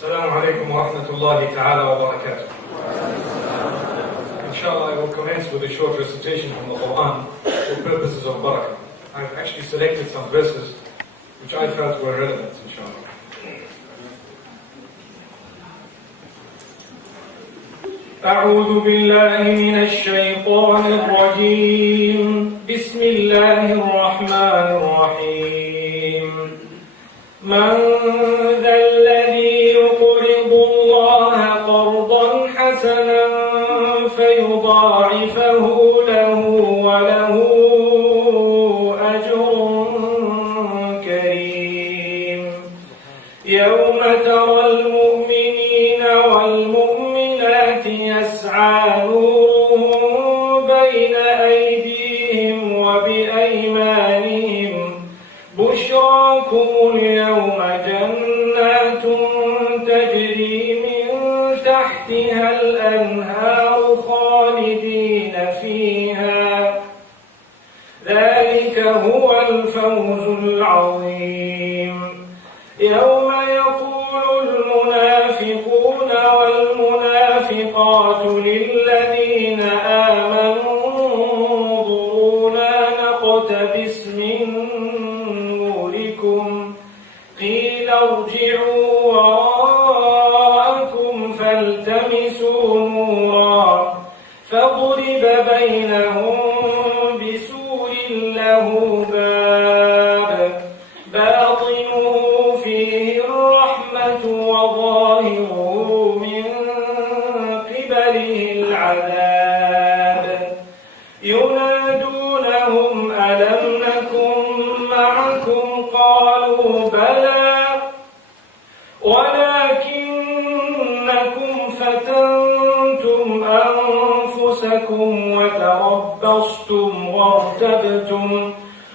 Assalamu alaikum wa rahmatullahi ta'ala wa barakatuh. Inshallah, I will commence with a short recitation from the Quran for purposes of barakah. I've actually selected some verses which I felt were relevant, inshallah. أعوذ بالله من الشيطان الرجيم. بسم الله الرحمن الرحيم. من ذا الذي يقرض الله قرضا حسنا فيضاعفه له وله أجر كريم. يوم ترى المؤمنين والمؤمنات يسعى نورهم بين أيديهم وبأيمانهم بشراكم اليوم جنات تجري من تحتها الأنهار خالدين فيها ذلك هو الفوز العظيم. يوم يقول المنافقون والمنافقات للذين آمنوا انظرونا نقتبس من نوركم قيل ارجعوا وراءكم فالتمسوا نورا فضرب بينهم بسور له باب باطنه فيه الرحمة وظاهره من قبله العذاب. ينادونهم ألم نكن معكم قالوا بلى ولكنكم فتنتم أنفسكم وتربصتم وارتبتم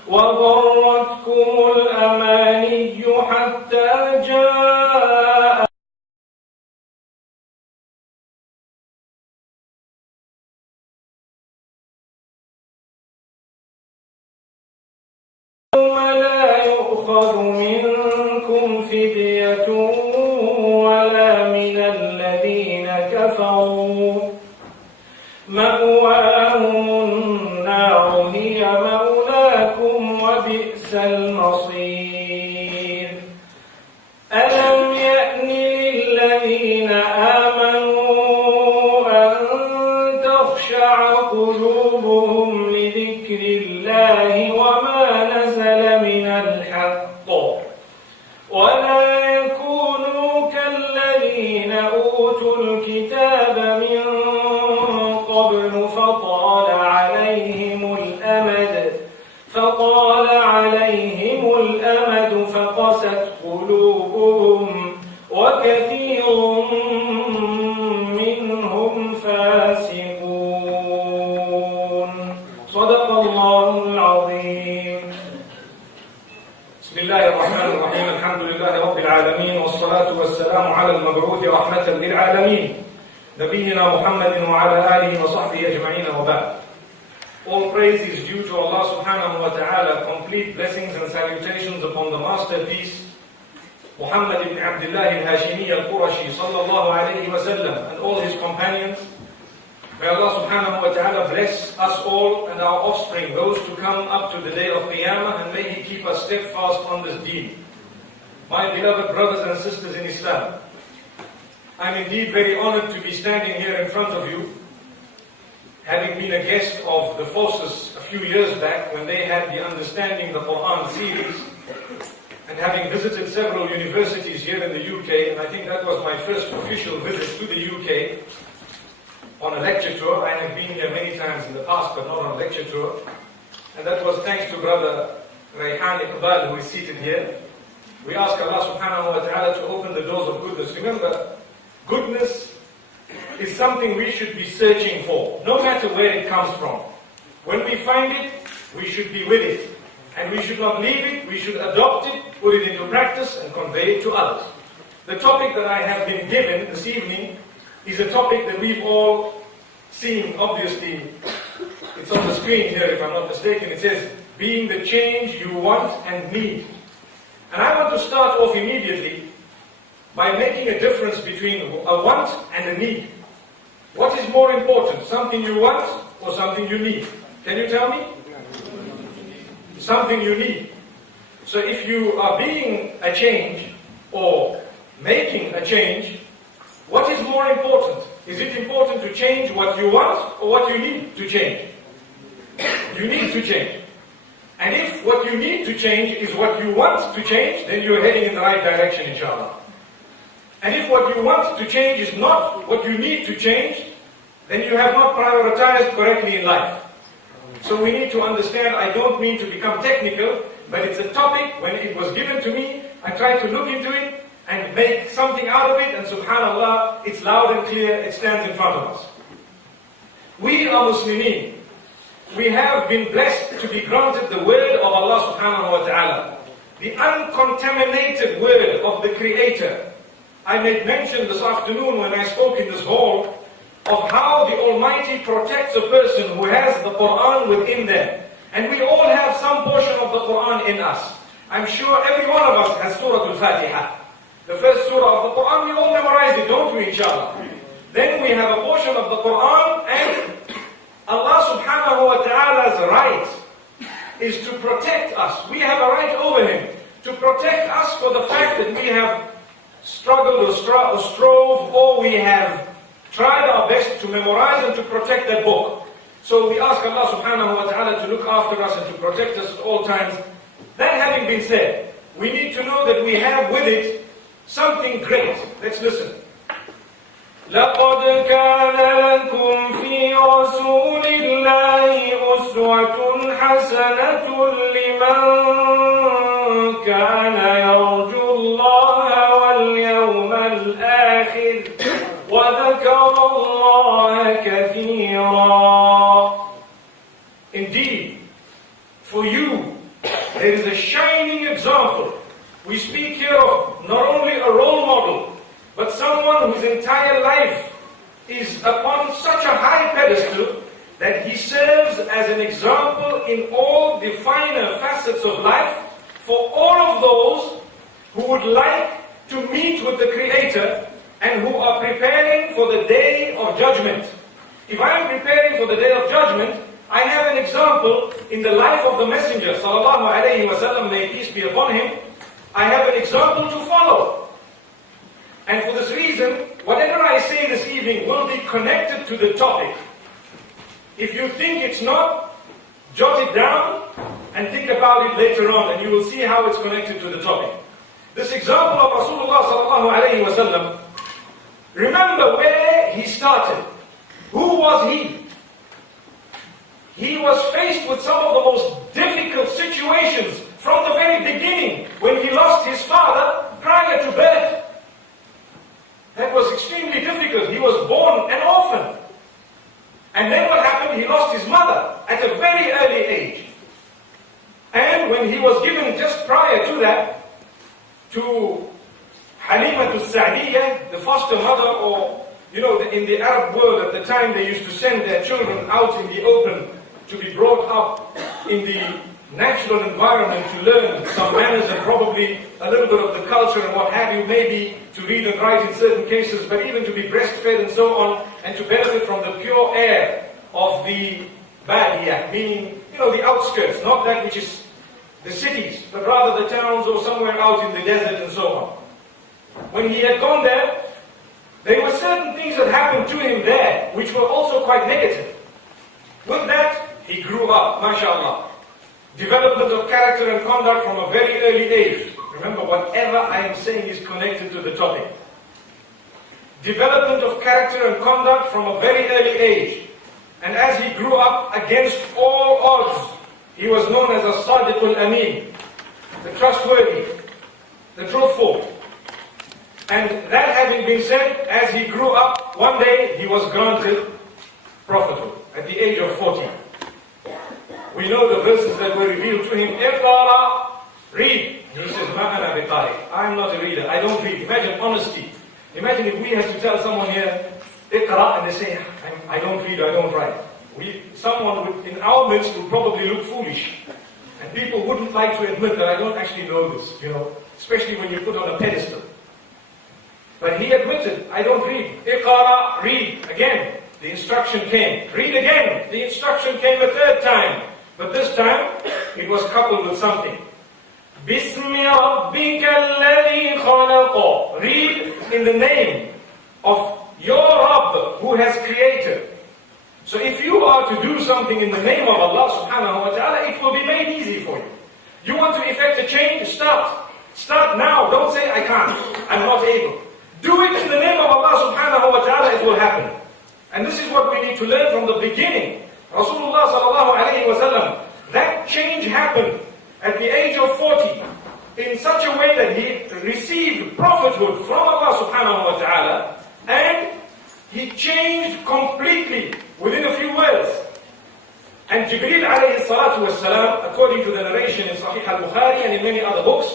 وغرتكم الأماني حتى جاء يوم لا يؤخذ منكم فدية ولا من الذين كفروا مأواهم النار هي مولاكم وبئس المصير. ألم يأن للذين آمنوا أن تخشع قلوبهم لذكر الله وما نزل من الحق ولا يكونوا كالذين أوتوا الكتاب من قبل فطال عليهم الأمد فقست قلوبهم وكثير منهم فاسقون. صدق الله العظيم. بسم الله الرحمن الرحيم. الحمد لله رب العالمين والصلاة والسلام على المبعوث رحمة للعالمين نبينا محمد وعلى آله وصحبه أجمعين وبعد. All praise is due to Allah subhanahu wa ta'ala. Complete blessings and salutations upon the masterpiece Muhammad ibn Abdullah al-Hashimi al-Qurashi sallallahu alayhi wa sallam and all his companions. May Allah subhanahu wa ta'ala bless us all and our offspring, those to come up to the day of Qiyamah, and may He keep us steadfast on this deen. My beloved brothers and sisters in Islam, I'm indeed very honored to be standing here in front of you, having been a guest of the forces a few years back when they had the Understanding the Quran series, and having visited several universities here in the UK, and I think that was my first official visit to the UK on a lecture tour. I have been here many times in the past, but not on a lecture tour, and that was thanks to Brother Rayhan Iqbal, who is seated here. We ask Allah subhanahu wa ta'ala to open the doors of goodness. Remember, goodness is something we should be searching for, no matter where it comes from. When we find it, we should be with it. And we should not leave it, we should adopt it, put it into practice, and convey it to others. The topic that I have been given this evening is a topic that we've all seen, obviously. It's on the screen here, if I'm not mistaken. It says, being the change you want and need. And I want to start off immediately by making a difference between a want and a need. What is more important, something you want or something you need? Can you tell me? Something you need. So if you are being a change or making a change, what is more important? Is it important to change what you want or what you need to change? You need to change. And if what you need to change is what you want to change, then you're heading in the right direction, inshallah. And if what you want to change is not what you need to change, then you have not prioritized correctly in life. So we need to understand, I don't mean to become technical, but it's a topic, when it was given to me, I tried to look into it and make something out of it, and subhanallah, it's loud and clear, it stands in front of us. We are Muslimin. We have been blessed to be granted the word of Allah subhanahu wa ta'ala, the uncontaminated word of the Creator. I made mention this afternoon when I spoke in this hall of how the Almighty protects a person who has the Quran within them. And we all have some portion of the Quran in us. I'm sure every one of us has Surah Al-Fatiha. The first surah of the Quran, we all memorize it, don't we, inshallah? Then we have a portion of the Quran, and Allah subhanahu wa ta'ala's right is to protect us. We have a right over Him to protect us for the fact that we have struggled or strove, or we have tried our best to memorize and to protect that book. So we ask Allah subhanahu wa ta'ala to look after us and to protect us at all times. That having been said, we need to know that we have with it something great. Let's listen. لَقَدْ كَانَ لَكُمْ فِي رَسُولِ اللَّهِ أُسْوَةٌ حَسَنَةٌ لِمَنْ كَانَ يَرْجُو اللَّهَ وَالْيَوْمَ الْآخِرِ وَذَكَرَ اللَّهَ كَثِيرًا. Indeed, for you, there is a shining example. We speak here of not only a role model, but someone whose entire life is upon such a high pedestal that he serves as an example in all the finer facets of life for all of those who would like to meet with the Creator and who are preparing for the Day of Judgment. If I am preparing for the Day of Judgment, I have an example in the life of the Messenger, sallallahu alayhi wa sallam, may peace be upon him. I have an example to follow. And for this reason, whatever I say this evening will be connected to the topic. If you think it's not, jot it down and think about it later on, and you will see how it's connected to the topic. This example of Rasulullah sallallahu alayhi wa sallam, remember where he started. Who was he? He was faced with some of the most difficult situations from the very beginning, when he lost his father prior to birth. That was extremely difficult. He was born an orphan. And then what happened? He lost his mother at a very early age. And when he was given just prior to that, to Halima Sa'diyah, the foster mother, or, in the Arab world at the time, they used to send their children out in the open to be brought up in the natural environment to learn some manners and probably a little bit of the culture and what have you, maybe to read and write in certain cases, but even to be breastfed and so on, and to benefit from the pure air of the Badiyah, meaning, the outskirts, not that which is the cities, but rather the towns or somewhere out in the desert and so on. When he had gone there, there were certain things that happened to him there, which were also quite negative. With that, he grew up, mashallah. Development of character and conduct from a very early age. Remember, whatever I am saying is connected to the topic. Development of character and conduct from a very early age. And as he grew up against all odds, he was known as a Sadiq al-Amin, the trustworthy, the truthful. And that having been said, as he grew up, one day he was granted prophethood at the age of 40. We know the verses that were revealed to him. Iqra, read. He says, Ma ana biqari. I'm not a reader. I don't read. Imagine honesty. Imagine if we had to tell someone here, Iqra, and they say, I don't read, I don't write. Someone in our midst would probably look foolish. And people wouldn't like to admit that I don't actually know this, especially when you're put on a pedestal. But he admitted, I don't read. Iqara, read. Again, the instruction came. Read again. The instruction came a third time. But this time, it was coupled with something. Bismi rabbika alladhi khalaqa. Read in the name of your Rabb who has created. So if you are to do something in the name of Allah subhanahu wa ta'ala, it will be made easy for you. You want to effect a change? Start. Start now. Don't say, I can't. I'm not able. Do it in the name of Allah subhanahu wa ta'ala, it will happen. And this is what we need to learn from the beginning. Rasulullah sallallahu alayhi wa sallam, that change happened at the age of 40 in such a way that he received prophethood from Allah subhanahu wa ta'ala, and he changed completely within a few words. And Jibreel alayhi salatu wassalam, according to the narration in Sahih al-Bukhari and in many other books,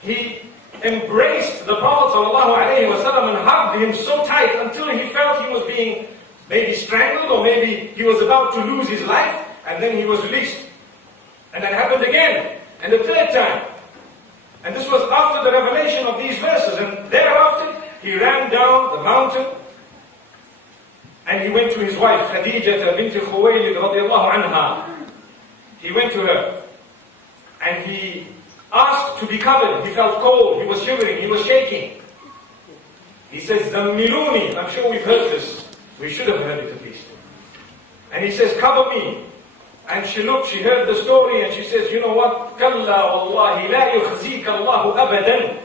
he embraced the Prophet sallallahu alayhi wa sallam and hugged him so tight until he felt he was being maybe strangled, or maybe he was about to lose his life, and then he was released. And that happened again, and the third time. And this was after the revelation of these verses, and thereafter he ran down the mountain and he went to his wife, Khadijah bint Khuwaylid radiallahu anha. He went to her and he asked to be covered. He felt cold, he was shivering, he was shaking. He says, Zammiluni. I'm sure we've heard this. We should have heard it at least. And he says, cover me. And she looked, she heard the story, and she says, you know what? Kalla wallahi la yukhzika Allahu abadan.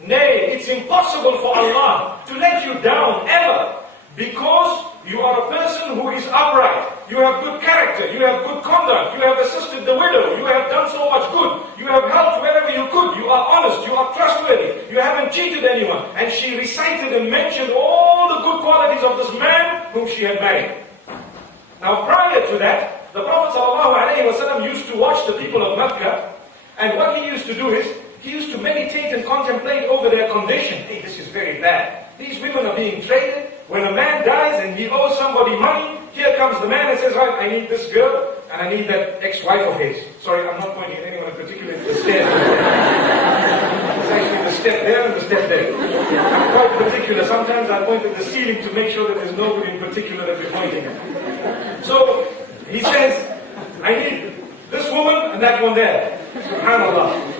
Nay, it's impossible for Allah to let you down ever, because you are a person who is upright. You have good character, you have good conduct, you have assisted the widow, you have done so much good, you have helped wherever you could, you are honest, you are trustworthy, you haven't cheated anyone. And she recited and mentioned all the good qualities of this man whom she had married. Now prior to that, the Prophet ﷺ used to watch the people of Mecca, and what he used to do is, he used to meditate and contemplate over their condition. Hey, this is very bad. These women are being traded. When a man dies and he owes somebody money, here comes the man and says, right, I need this girl, and I need that ex-wife of his. Sorry, I'm not pointing at anyone in particular, it's the stairs. It's actually the step there and the step there. I'm quite particular. Sometimes I point at the ceiling to make sure that there's nobody in particular that we're pointing at. So, he says, I need this woman and that one there. SubhanAllah.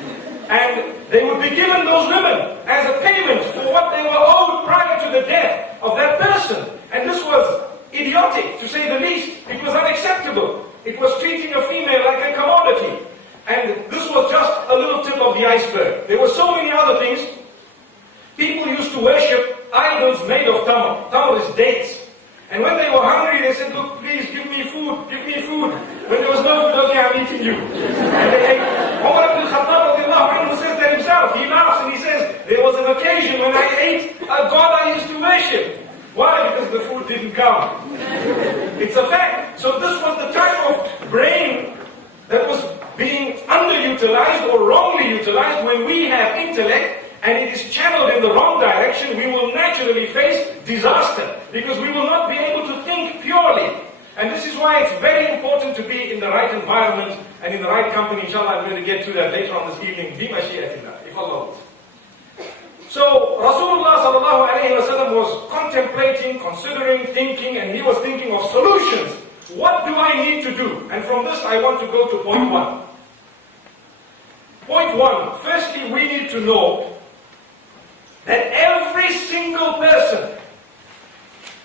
And they would be given those women as a payment for what they were owed prior to the death of that person. And this was idiotic, to say the least. It was unacceptable. It was treating a female like a commodity. And this was just a little tip of the iceberg. There were so many other things. People used to worship idols made of tamar. Tamar is dates. And when they were hungry, they said, look, please, give me food, give me food. When there was no food, okay, I'm eating you. And they ate. Umar ibn al-Khattab says that himself. He laughs and he says, there was an occasion when I ate a god I used to worship. Why? Because the food didn't come. It's a fact. So this was the type of brain that was being underutilized or wrongly utilized. When we have intellect, and it is channeled in the wrong direction, we will naturally face disaster, because we will not be able to think purely. And this is why it's very important to be in the right environment and in the right company. Inshallah, I'm going to get to that later on this evening. Bi mashi'atillah, if Allah wills. So, Rasulullah sallallahu alayhi wa sallam was contemplating, considering, thinking, and he was thinking of solutions. What do I need to do? And from this, I want to go to point one. Point one, firstly, we need to know that every single person,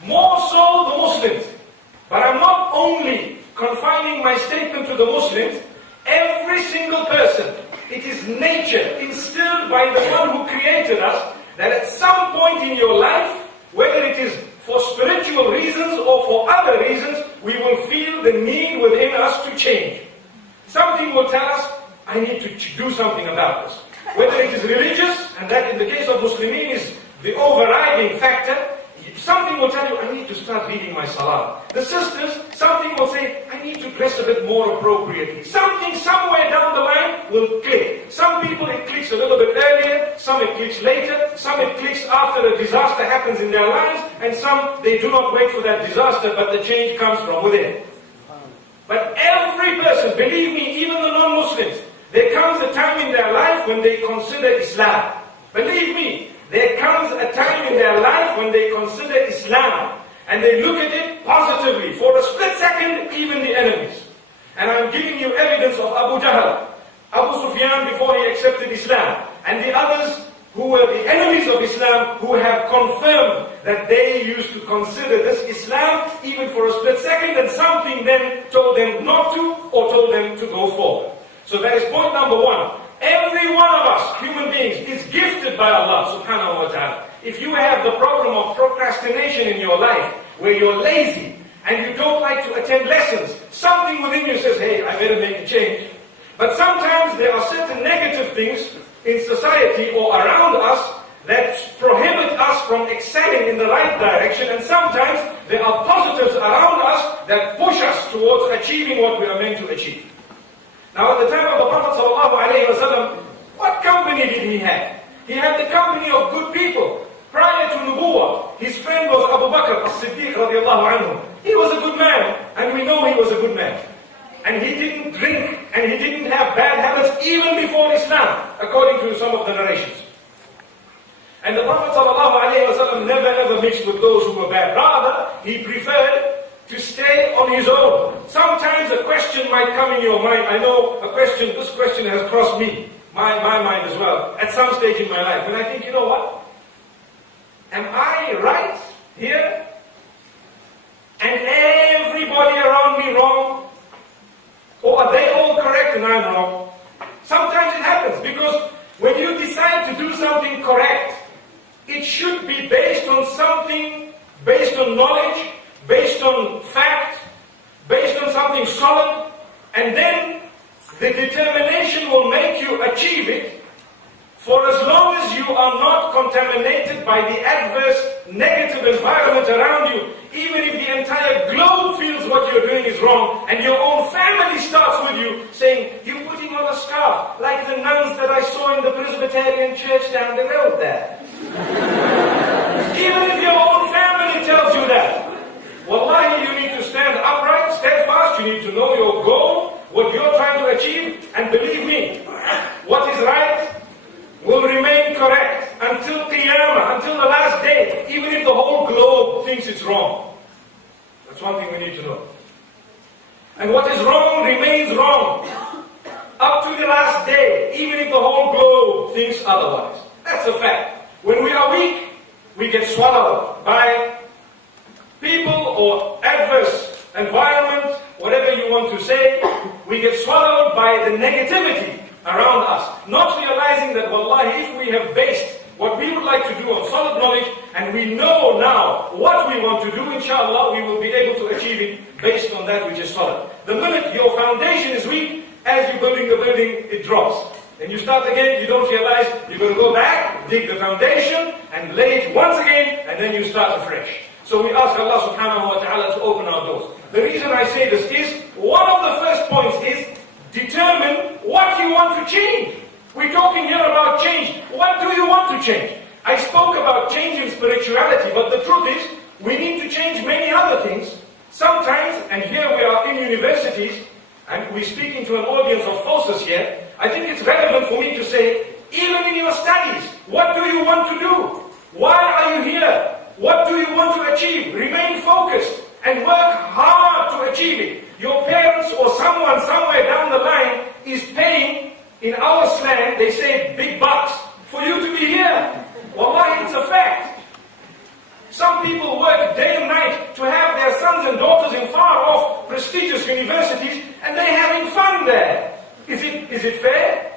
more so the Muslims, but I'm not only confining my statement to the Muslims, every single person, it is nature instilled by the one who created us, that at some point in your life, whether it is for spiritual reasons or for other reasons, we will feel the need within us to change. Something will tell us, I need to do something about this. Whether it is religious, and that in the case of Muslimin is the overriding factor, something will tell you, I need to start reading my salah. The sisters, something will say, I need to dress a bit more appropriately. Something somewhere down the line will click. Some people it clicks a little bit earlier, some it clicks later, some it clicks after a disaster happens in their lives, and some they do not wait for that disaster, but the change comes from within. But every person, believe me, even the non-Muslims, there comes a time in their life when they consider Islam. Believe me, there comes a time in their life when they consider Islam and they look at it positively. For a split second, even the enemies. And I'm giving you evidence of Abu Jahl, Abu Sufyan before he accepted Islam, and the others who were the enemies of Islam, who have confirmed that they used to consider this Islam even for a split second, and something then told them not to, or told them to go forward. So that is point number one. Every one of us, human beings, is gifted by Allah subhanahu wa ta'ala. If you have the problem of procrastination in your life, where you're lazy, and you don't like to attend lessons, something within you says, hey, I better make a change. But sometimes there are certain negative things in society or around us that prohibit us from excelling in the right direction, and sometimes there are positives around us that push us towards achieving what we are meant to achieve. Now at the time of the Prophet ﷺ, what company did he have? He had the company of good people. Prior to Nubuwwah, his friend was Abu Bakr as-Siddiq radiallahu anhu. He was a good man, and we know he was a good man. And he didn't drink, and he didn't have bad habits even before Islam, according to some of the narrations. And the Prophet ﷺ never ever mixed with those who were bad. Rather, he preferred to stay on his own. Sometimes a question might come in your mind. I know this question has crossed my mind as well, at some stage in my life. And I think, you know what? Am I right here? And everybody around me wrong? Or are they all correct and I'm wrong? Sometimes it happens, because when you decide to do something correct, it should be based on something, based on knowledge, based on fact, based on something solid, and then the determination will make you achieve it, for as long as you are not contaminated by the adverse, negative environment around you. Even if the entire globe feels what you're doing is wrong, and your own family starts with you saying, you're putting on a scarf, like the nuns that I saw in the Presbyterian church down the road there. Even if your own family tells you that, wallahi, you need to stand upright, steadfast, you need to know your goal, what you're trying to achieve, and believe me, what is right will remain correct until Qiyamah, until the last day, even if the whole globe thinks it's wrong. That's one thing we need to know. And what is wrong remains wrong up to the last day, even if the whole globe thinks otherwise. That's a fact. When we are weak, we get swallowed by people or adverse environment, whatever you want to say. We get swallowed by the negativity around us, not realizing that, wallahi, if we have based what we would like to do on solid knowledge, and we know now what we want to do, inshallah, we will be able to achieve it based on that which is solid. The minute your foundation is weak, as you're building the building, it drops. Then you start again, you don't realize, you're going to go back, dig the foundation, and lay it once again, and then you start afresh. So we ask Allah subhanahu wa ta'ala to open our doors. The reason I say this is, one of the first points is, determine what you want to change. We're talking here about change. What do you want to change? I spoke about changing spirituality, but the truth is, we need to change many other things. Sometimes, and here we are in universities, and we're speaking to an audience of forces here, I think it's relevant for me to say, even in your studies, what do you want to do? Why are you here? What do you want to achieve? Remain focused and work hard to achieve it. Your parents or someone somewhere down the line is paying, in our slang, they say big bucks, for you to be here. Wallahi, it's a fact. Some people work day and night to have their sons and daughters in far-off, prestigious universities, and they're having fun there. Is it fair?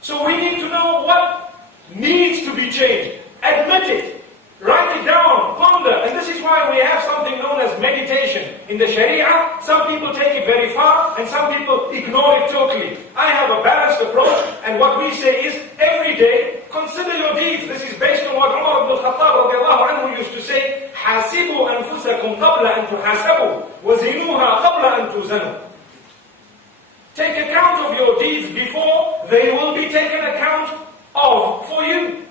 So we need to know what needs to be changed. Admit it. Write it down. Ponder. And this is why we have something known as meditation. In the Sharia, some people take it very far, and some people ignore it totally. I have a balanced approach, and what we say is, every day, consider your deeds. This is based on what Umar ibn al-Khattab radiallahu anhu used to say, حَاسِبُوا أَنفُسَكُمْ قَبْلَ أَن تُحَاسَبُوا وَزِنُوهَا قَبْلَ أَن تُوزَنُوا. Take account of your deeds before they will be taken account of for you.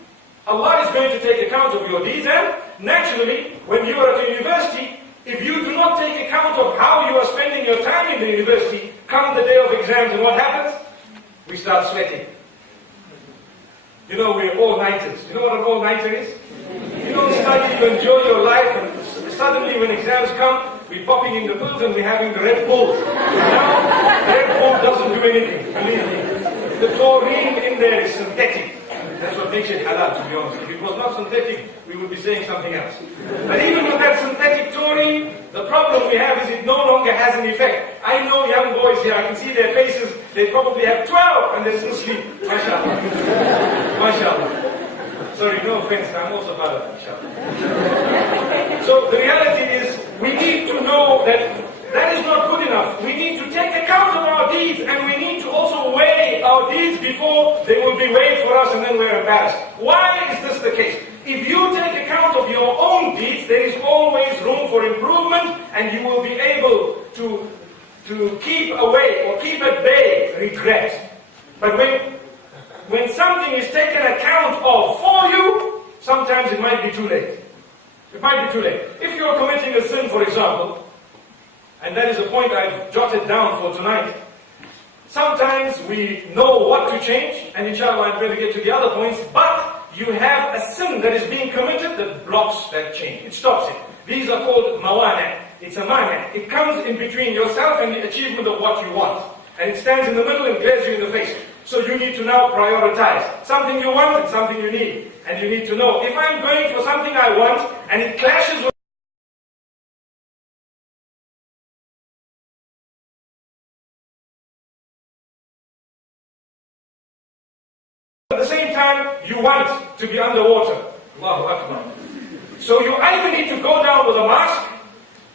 Allah is going to take account of your deeds, and naturally, when you are at a university, if you do not take account of how you are spending your time in the university, come the day of exams, and what happens? We start sweating. You know, we're all-nighters. You know what an all-nighter is? You don't study to enjoy your life, and suddenly when exams come, we're popping in the pills and we're having the Red Bull. Now, the Red Bull doesn't do anything, believe me. The chlorine in there is synthetic. That's what makes it halal, to be honest. If it was not synthetic, we would be saying something else. But even with that synthetic taurine, the problem we have is it no longer has an effect. I know young boys here, I can see their faces, they probably have 12 and they're still asleep. MashaAllah. MashaAllah. Sorry, no offense, I'm also bad at MashaAllah. So the reality is, we need to know that that is not good enough. We need to take account of our deeds, and we need to also weigh our deeds before they will be weighed for us and then we're embarrassed. Why is this the case? If you take account of your own deeds, there is always room for improvement, and you will be able to keep away or keep at bay regret. But when something is taken account of for you, sometimes it might be too late. It might be too late. If you are committing a sin, for example, and that is a point I've jotted down for tonight. Sometimes we know what to change, and inshallah I'm going to get to the other points, but you have a sin that is being committed that blocks that change. It stops it. These are called mawani'. It's a mani'. It comes in between yourself and the achievement of what you want. And it stands in the middle and glares you in the face. So you need to now prioritize. Something you want and something you need. And you need to know, if I'm going for something I want, and it clashes with at the same time, you want to be underwater. Allahu Akbar. So you either need to go down with a mask,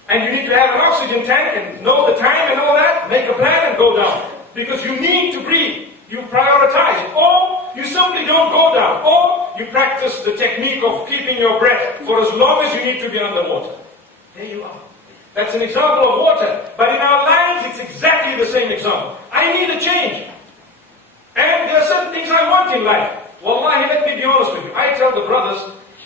and you need to have an oxygen tank, and know the time and all that, make a plan and go down. Because you need to breathe. You prioritize it. Or you simply don't go down. Or you practice the technique of keeping your breath for as long as you need to be underwater. There you are. That's an example of water. But in our lives, it's exactly the same example. I need a change. And there are certain things I want in life. Wallahi, let me be honest with you. I tell the brothers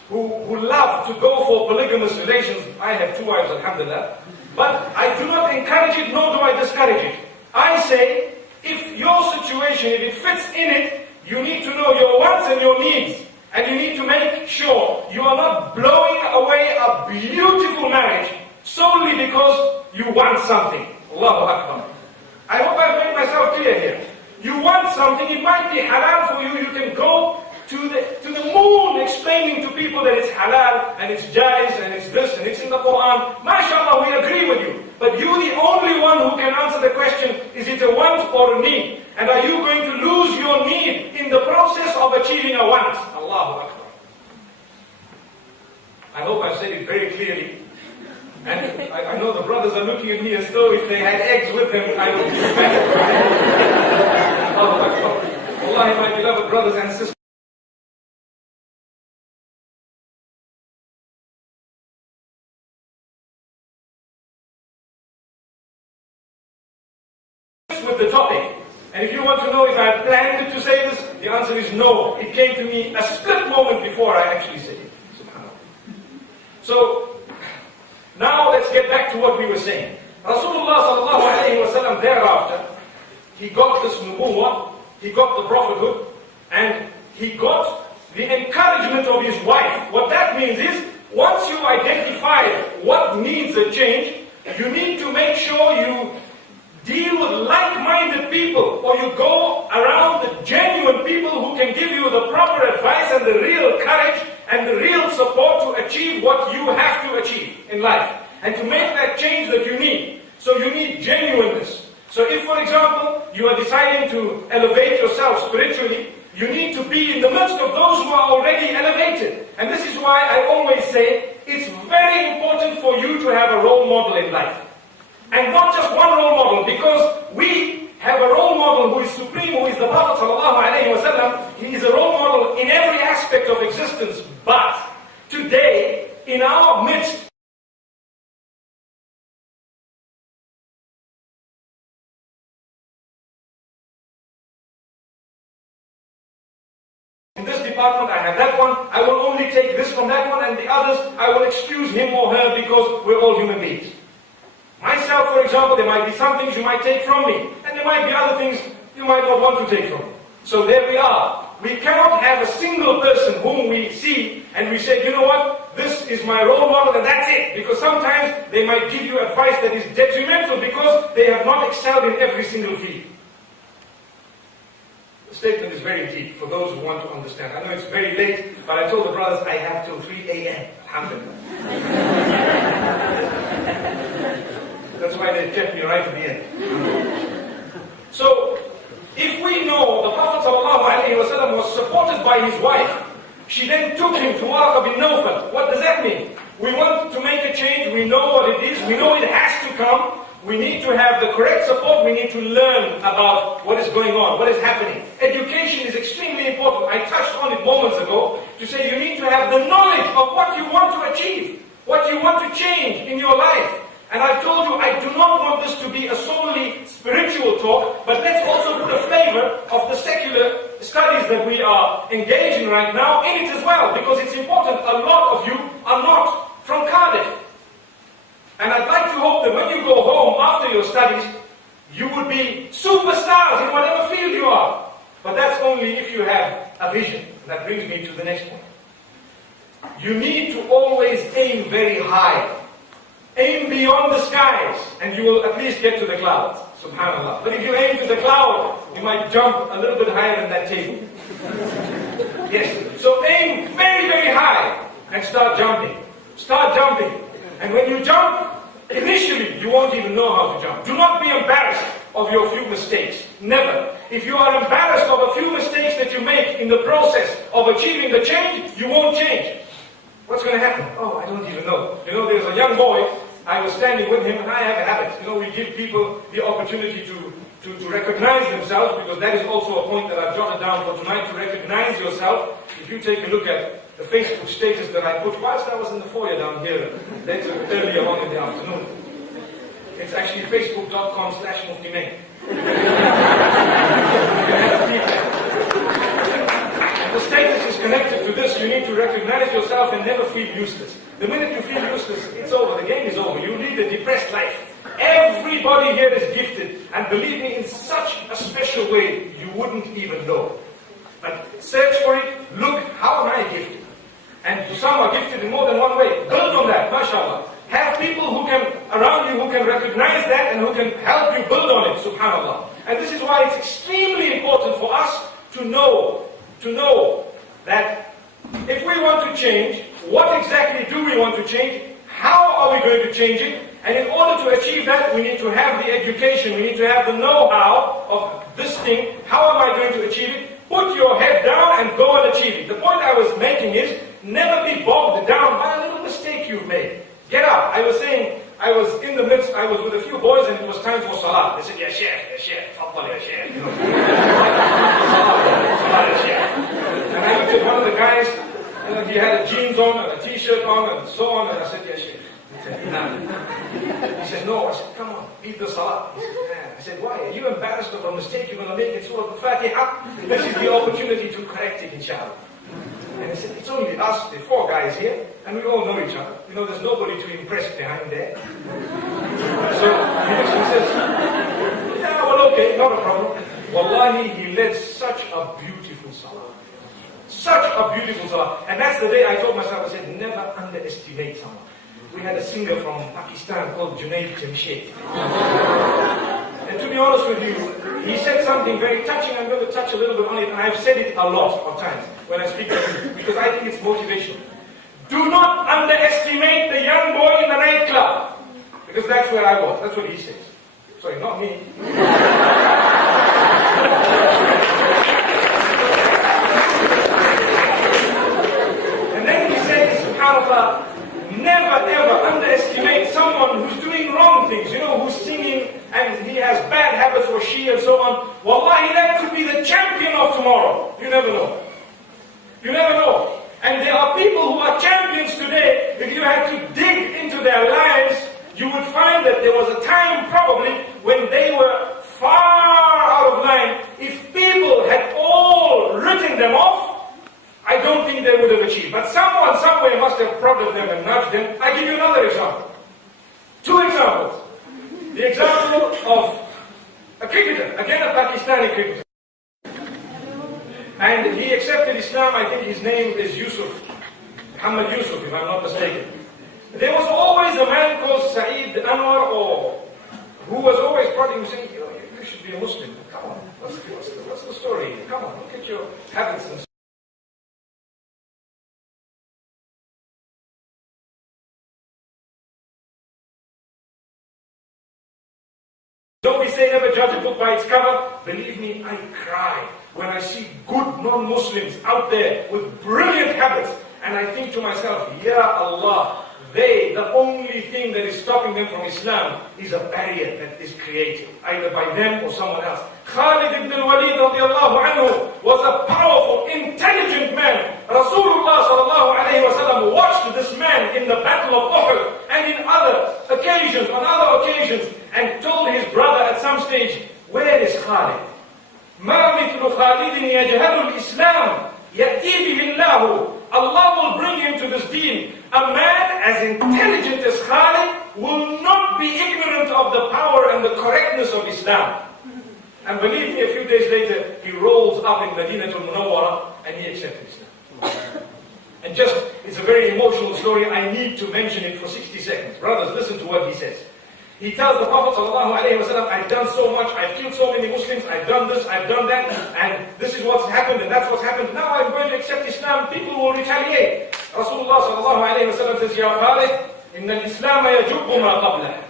who love to go for polygamous relations, I have 2 wives, alhamdulillah, but I do not encourage it, nor do I discourage it. I say, if your situation, if it fits in it, you need to know your wants and your needs. And you need to make sure you are not blowing away a beautiful marriage solely because you want something. Allahu Akbar. I hope I've made myself clear here. You want something, it might be halal for you, you can go to the moon explaining to people that it's halal, and it's jais, and it's this, and it's in the Quran. MashaAllah, we agree with you. But you're the only one who can answer the question, is it a want or a need? And are you going to lose your need in the process of achieving a want? Allahu Akbar. I hope I've said it very clearly. And I know the brothers are looking at me as though if they had eggs with them, I would be better. Allahu Akbar. Wallahi, my beloved brothers and sisters, with the topic. And if you want to know if I had planned to say this, the answer is no. It came to me a split moment before I actually said it. SubhanAllah. So, now let's get back to what we were saying. Rasulullah sallallahu alayhi wa sallam thereafter, he got this nubuwwah, he got the prophethood, and he got the encouragement of his wife. What that means is, once you identify what needs a change, you need to make sure you deal with like-minded people, or you go around the genuine people who can give you the proper advice and the real courage and the real support to achieve what you have to achieve in life, and to make that change that you need. So you need genuineness. So if, for example, you are deciding to elevate yourself spiritually, you need to be in the midst of those who are already elevated. And this is why I always say, it's very important for you to have a role model in life. And not just one role model, because we have a role model who is supreme, who is the Prophet ﷺ. He is a role model in every aspect of existence. But today, in our midst, in this department, I have that one, I will only take this from that one, and the others, I will excuse him or her because we're all human beings. Myself, for example, there might be some things you might take from me, and there might be other things you might not want to take from me. So there we are. We cannot have a single person whom we see and we say, you know what, this is my role model and that's it. Because sometimes they might give you advice that is detrimental because they have not excelled in every single field. The statement is very deep for those who want to understand. I know it's very late, but I told the brothers I have till 3 a.m. Alhamdulillah. That's why they kept me right to the end. So, if we know the Prophet ﷺ was supported by his wife, she then took him to Warqa bin Nawfal. What does that mean? We want to make a change, we know what it is, we know it has to come, we need to have the correct support, we need to learn about what is going on, what is happening. Education is extremely important. I touched on it moments ago to say you need to have the knowledge of what you want to achieve, what you want to change in your life. And I've told you, I do not want this to be a solely spiritual talk, but let's also put the flavor of the secular studies that we are engaging right now in it as well, because it's important. A lot of you are not from Cardiff. And I'd like to hope that when you go home after your studies, you would be superstars in whatever field you are. But that's only if you have a vision. That brings me to the next point. You need to always aim very high. Aim beyond the skies, and you will at least get to the clouds. Subhanallah. But if you aim to the cloud, you might jump a little bit higher than that table. Yes. So aim very, very high, and start jumping. Start jumping. And when you jump, initially, you won't even know how to jump. Do not be embarrassed of your few mistakes. Never. If you are embarrassed of a few mistakes that you make in the process of achieving the change, you won't change. What's going to happen? Oh, I don't even know. You know, there's a young boy, I was standing with him, and I have a habit. You know, we give people the opportunity to recognize themselves, because that is also a point that I've jotted down for tonight, to recognize yourself. If you take a look at the Facebook status that I put whilst I was in the foyer down here, later, earlier on in the afternoon, it's actually facebook.com/Mufti Menk. The status is connected to this. You need to recognize yourself and never feel useless. The minute you feel useless, it's over. The game is over. You lead a depressed life. Everybody here is gifted. And believe me, in such a special way, you wouldn't even know. But search for it. Look, how am I gifted? And some are gifted in more than one way. Build on that, mashallah. Have people who can, around you, who can recognize that and who can help you build on it, subhanallah. And this is why it's extremely important for us to know that if we want to change, what exactly do we want to change? How are we going to change it? And in order to achieve that, we need to have the education, we need to have the know-how of this thing. How am I going to achieve it? Put your head down and go and achieve it. The point I was making is, never be bogged down by a little mistake you've made. Get up. I was saying, I was in the midst, I was with a few boys and it was time for salah. They said, Ya Sheikh, Faddal Ya Sheikh. You know. Salah Ya Sheikh. And I looked at one of the guys, you know, he had a jeans on and a t-shirt on and so on, and I said, Ya Sheikh. He said, nah. He said, no. I said, come on, eat the salah. He said, nah. I said, why? Are you embarrassed of a mistake you're going to make in Surah Al-Fatiha? This is the opportunity to correct it, inshallah. And he said, it's only us, the four guys here, and we all know each other. You know, there's nobody to impress behind there. So he looks and says, yeah, well, okay, not a problem. Wallahi, he led such a beautiful salah. Such a beautiful salah. And that's the day I told myself, I said, never underestimate someone. We had a singer from Pakistan called Junaid Jamshed. And to be honest with you, he said something very touching. I'm going to touch a little bit on it, and I've said it a lot of times when I speak to you, because I think it's motivation. Do not underestimate the young boy in the nightclub, because that's where I was. That's what he says. Sorry, not me. And then he says, subhanAllah, never ever underestimate someone who's doing wrong things, you know, who's singing and he has bad habits, or she, and so on. Wallahi, that could be the champion of tomorrow. You never know. You never know. And there are people who are champions today. If you had to dig into their lives, you would find that there was a time probably when they were far out of line. If people had all written them off, I don't think they would have achieved. But someone somewhere must have prodded them and nudged them. I give you another example. Two examples. The example of a cricketer, again a Pakistani cricketer. And he accepted Islam. I think his name is Yusuf, Muhammad Yusuf, if I'm not mistaken. There was always a man called Saeed Anwar, or who was always prodding, saying, you should be a Muslim. Come on, what's the story? Come on, look at your habits and Don't we say never judge a book by its cover? Believe me, I cry when I see good non-Muslims out there with brilliant habits, and I think to myself, Ya Allah, the only thing that is stopping them from Islam is a barrier that is created, either by them or someone else. Khalid ibn al-Walid radiallahu anhu was a powerful, intelligent man. Rasulullah sallallahu alayhi wa sallam watched this man in the battle of Uhud and in other occasions, on other occasions, and told his brother at some stage, where is Khalid? مَا مِثْلُ خَالِدٍ يَجْهَلُ الْإِسْلَامِ يَأْتِي بِهِ اللَّهُ. Allah will bring him to this deen. A man as intelligent as Khalid will not be ignorant of the power and the correctness of Islam. And believe me, a few days later, he rolls up in Madinatul Munawwara and he accepted Islam. And it's a very emotional story. I need to mention it for 60 seconds. Brothers, listen to what he says. He tells the Prophet ﷺ, I've done so much, I've killed so many Muslims, I've done this, I've done that, and this is what's happened, and that's what's happened. Now I'm going to accept Islam, people will retaliate. Rasulullah ﷺ says, Ya Khalid, inna al-Islam yajubbu ma qablah.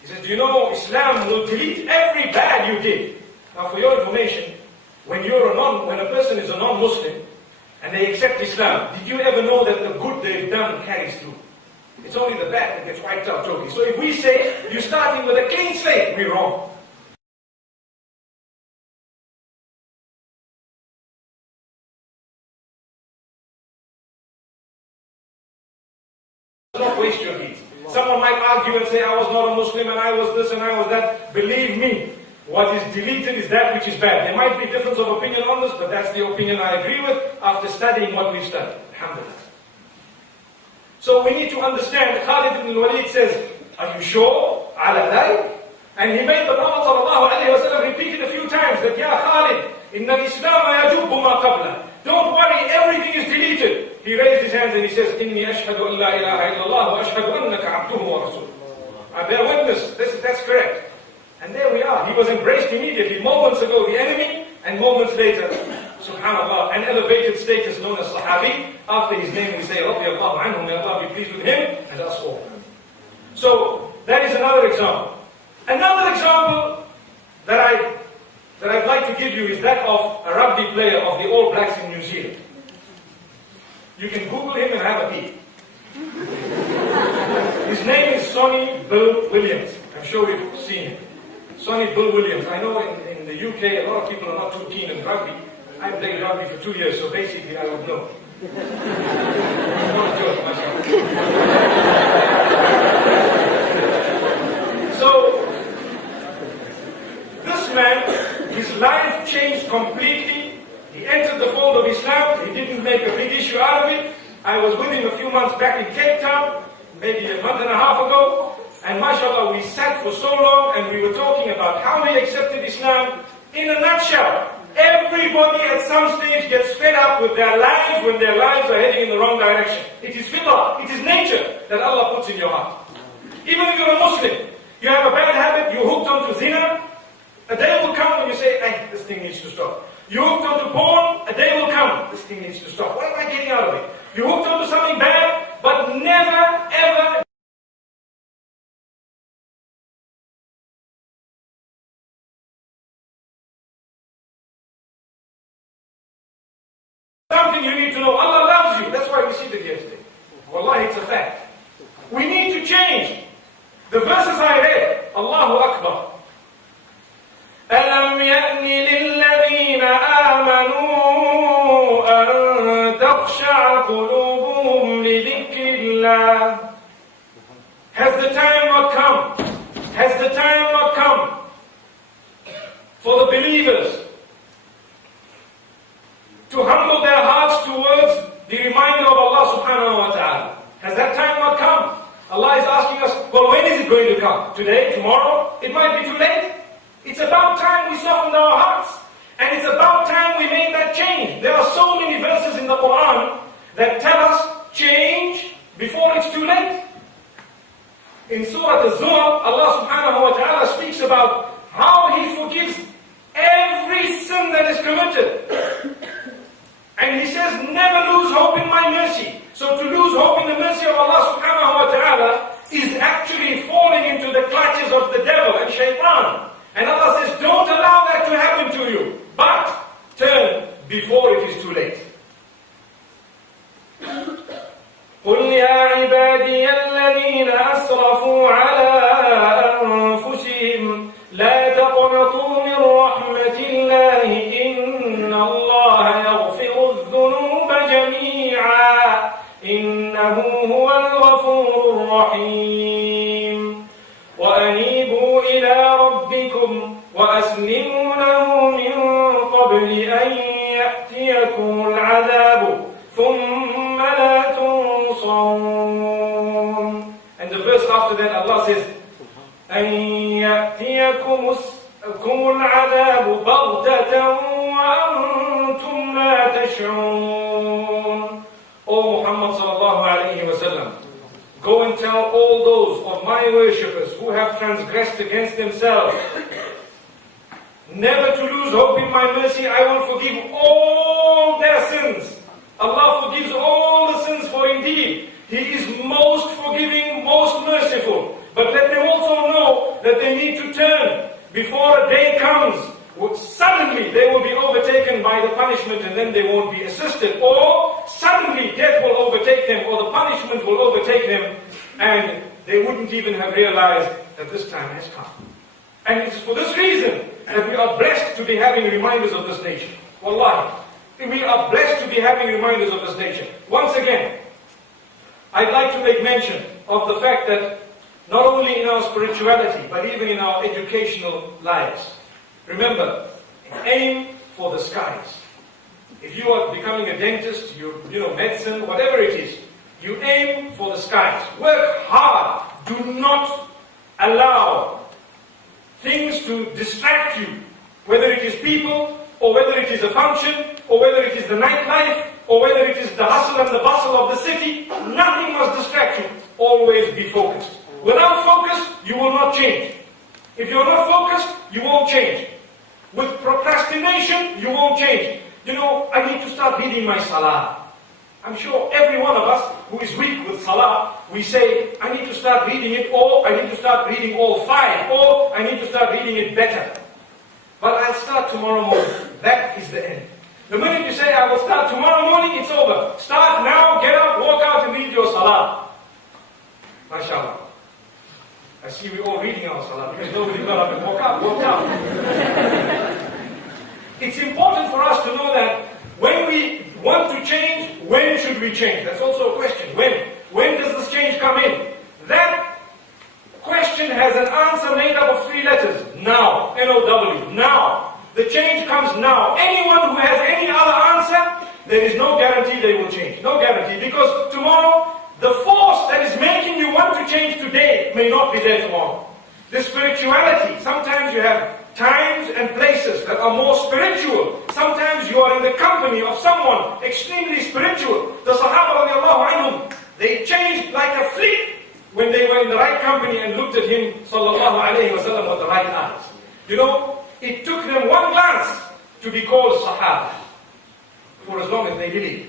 He says, do you know Islam will delete every bad you did? Now for your information, when a person is a non-Muslim, and they accept Islam, did you ever know that the good they've done carries through? It's only the bad that gets wiped out totally. So if we say, you're starting with a clean slate, we're wrong. Don't waste your deeds. Someone might argue and say, I was not a Muslim and I was this and I was that. Believe me, what is deleted is that which is bad. There might be difference of opinion on this, but that's the opinion I agree with after studying what we've studied. Alhamdulillah. So we need to understand, Khalid ibn al-Walid says, are you sure? Ala dhalik? And he made the Prophet ﷺ repeat it a few times, that, Ya Khalid, inna al-Islam yajubbu ma qabla. Don't worry, everything is deleted. He raised his hands and he says, Inni ashhadu an la ilaha illallah wa ashhadu annaka abduhu wa rasuluh. I bear witness, that's correct. And there we are. He was embraced immediately. Moments ago, the enemy, and moments later, subhanallah, an elevated status known as Sahabi. After his name we say, Radiyallahu anhu, may Allah be pleased with him and us all. So, that is another example. Another example that I'd like to give you is that of a rugby player of the All Blacks in New Zealand. You can Google him and have a peek. His name is Sonny Bill Williams. I'm sure you've seen him. Sonny Bill Williams. I know in the UK a lot of people are not too keen in rugby. I played rugby for 2 years, so basically I would know. It's not a joke, myself. So, this man, his life changed completely. He entered the fold of Islam. He didn't make a big issue out of it. I was with him a few months back in Cape Town, maybe a month and a half ago. And mashallah, we sat for so long and we were talking about how he accepted Islam. In a nutshell, everybody at some stage gets fed up with their lives when their lives are heading in the wrong direction. It is fitrah, it is nature that Allah puts in your heart. Even if you're a Muslim, you have a bad habit, you're hooked onto zina, a day will come when you say, hey, this thing needs to stop. You're hooked onto porn, a day will come, this thing needs to stop. What am I getting out of it? You're hooked onto something bad, but never, ever something you need to know. Allah loves you. That's why we seated here today. Wallahi, it's a fact. We need to change. The verses I read, Allahu Akbar. أَلَمْ يَأْنِ لِلَّذِينَ آمَنُوا أَن تَخْشَعَ قُلُوبُهُمْ لِذِكْرِ اللَّهِ. Has the time not come? Has the time not come for the believers to humble their hearts towards the reminder of Allah subhanahu wa ta'ala? Has that time not come? Allah is asking us, well, when is it going to come? Today? Tomorrow? It might be too late. It's about time we softened our hearts. And it's about time we made that change. There are so many verses in the Quran that tell us change before it's too late. In Surah Al-Zumar, Allah subhanahu wa ta'ala speaks about how He forgives every sin that is committed. And He says, never lose hope in my mercy. So to lose hope in the mercy of Allah subhanahu wa ta'ala is actually falling into the clutches of the devil and shaitan. And Allah says, don't allow that to happen to you. But turn before it is too late. قل يا عبادي الذين أسرفوا على أنفسهم لا تقنطوا من رحمة الله إن الله يغفر الذنوب جميعا إنه هو الغفور الرحيم وأنيبوا إلى ربكم وأسلموا له من قبل أن يأتيكم العذاب ثم لا تنصرون. And the verse after that Allah says أن يأتيكم العذاب بغتة وأنتم لا تشعرون. O Muhammad sallallahu alayhi wa sallam, go and tell all those of my worshippers who have transgressed against themselves, never to lose hope in my mercy. I will forgive all their sins. Allah forgives all the sins, for indeed He is most forgiving, most merciful. But let them also know that they need to turn before a day comes. Suddenly they will be overtaken by the punishment and then they won't be assisted. Or suddenly death will overtake them or the punishment will overtake them and they wouldn't even have realized that this time has come. And it is for this reason that we are blessed to be having reminders of this nature. Wallahi, we are blessed to be having reminders of this nature. Once again, I'd like to make mention of the fact that not only in our spirituality, but even in our educational lives, remember, aim for the skies. If you are becoming a dentist, medicine, whatever it is, you aim for the skies. Work hard. Do not allow things to distract you, whether it is people, or whether it is a function, or whether it is the nightlife, or whether it is the hustle and the bustle of the city. Nothing must distract you. Always be focused. Without focus, you will not change. If you're not focused, you won't change. With procrastination, you won't change. I need to start reading my salah. I'm sure every one of us who is weak with salah, we say, I need to start reading it, or I need to start reading all 5, or I need to start reading it better. But I'll start tomorrow morning. That is the end. The minute you say, I will start tomorrow morning, it's over. Start now, get up, walk out and read your salah. MashaAllah. I see we all reading our salah because nobody got up and walked out. It's important for us to know that when we want to change, when should we change? That's also a question. When? When does this change come in? That question has an answer made up of 3 letters. Now. N-O-W. Now. The change comes now. Anyone who has any other answer, there is no guarantee they will change. No guarantee. Because tomorrow, the force that is making you want to change today may not be there tomorrow. The spirituality, sometimes you have times and places that are more spiritual. Sometimes you are in the company of someone extremely spiritual. The Sahaba radiallahu anhum, they changed like a fleet when they were in the right company and looked at him sallallahu alayhi wa sallam with the right eyes. It took them one glance to be called Sahaba for as long as they believed.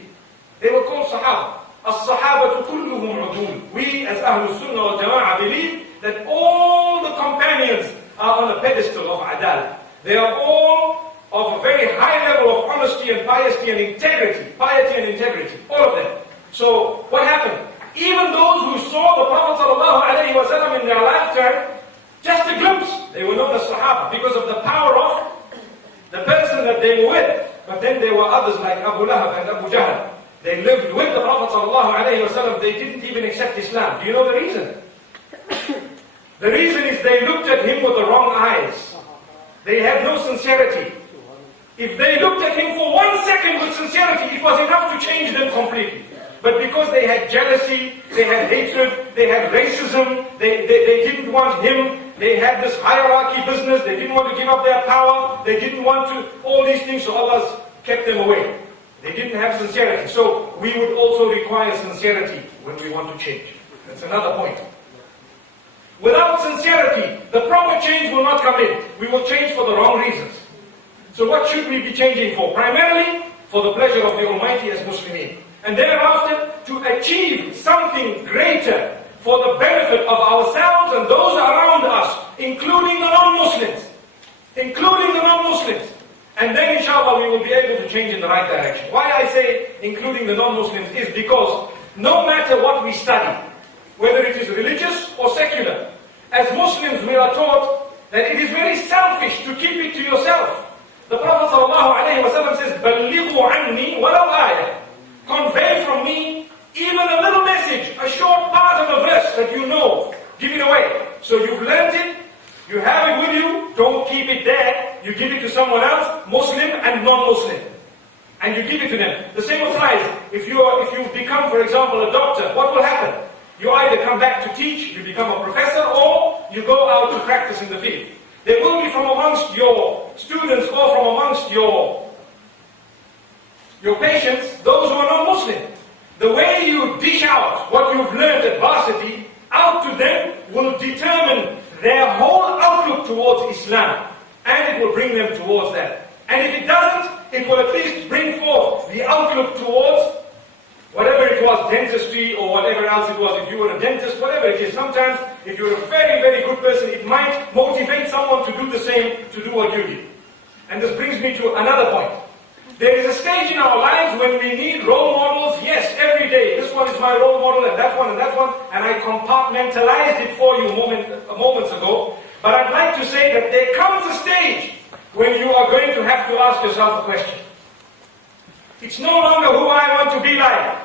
They were called Sahaba. As-Sahabatu kulluhum udul. We as Ahlul Sunnah wal Jama'ah believe that all the companions are on a pedestal of adal. They are all of a very high level of honesty and piety and integrity. Piety and integrity. All of them. So, what happened? Even those who saw the Prophet ﷺ in their lifetime, just a glimpse, they were known as Sahaba because of the power of the person that they were with. But then there were others like Abu Lahab and Abu Jahl. They lived with the Prophet ﷺ. They didn't even accept Islam. Do you know the reason? The reason is they looked at him with the wrong eyes. They had no sincerity. If they looked at him for 1 second with sincerity, it was enough to change them completely. But because they had jealousy, they had hatred, they had racism, they didn't want him They had this hierarchy business. They didn't want to give up their power. They didn't want to, all these things, so Allah kept them away. They didn't have sincerity. So we would also require sincerity when we want to change. That's another point. Without sincerity, the proper change will not come in. We will change for the wrong reasons. So what should we be changing for? Primarily, for the pleasure of the Almighty as Muslimin. And thereafter, to achieve something greater for the benefit of ourselves and those around us, including the non-Muslims. Including the non-Muslims. And then inshallah we will be able to change in the right direction. Why I say including the non-Muslims is because no matter what we study, whether it is religious or secular, as Muslims we are taught that it is very selfish to keep it to yourself. The Prophet ﷺ says, بَلِّغُوا عَنِّي وَلَوْ آيَةً. Convey from me even a little message, a short part of a verse that you know. Give it away. So you've learned it, you have it with you, don't keep it there. You give it to someone else, Muslim and non-Muslim. And you give it to them. The same applies. If you become, for example, a doctor, what will happen? You either come back to teach, you become a professor, or you go out to practice in the field. There will be from amongst your students or from amongst your patients, those who are not Muslim. The way you dish out what you've learned at varsity out to them will determine their whole outlook towards Islam. And it will bring them towards that. And if it doesn't, it will at least bring forth the outlook towards whatever it was, dentistry or whatever else it was. If you were a dentist, whatever it is, sometimes if you're a very, very good person, it might motivate someone to do the same, to do what you did. And this brings me to another point. There is a stage in our lives when we need role models, yes, every day. This one is my role model and that one, and I compartmentalized it for you moments ago. But I'd like to say that there comes a stage when you are going to have to ask yourself a question. It's no longer who I want to be like.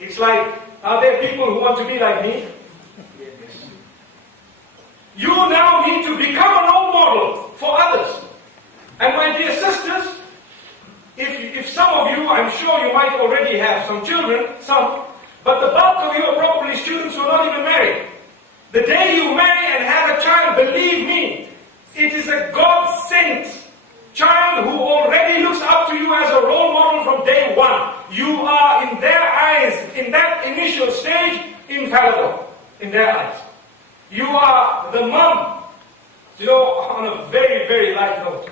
It's like, are there people who want to be like me? You now need to become a role model for others. And my dear sisters, if some of you, I'm sure you might already have some children, but the bulk of you are probably students who are not even married. The day you marry and have a child, believe me, it is a God-sent child who already looks up to you as a role model from day one. You are, in their eyes, in that initial stage, infallible, in their eyes. You are the mom. You know, on a very, very light note.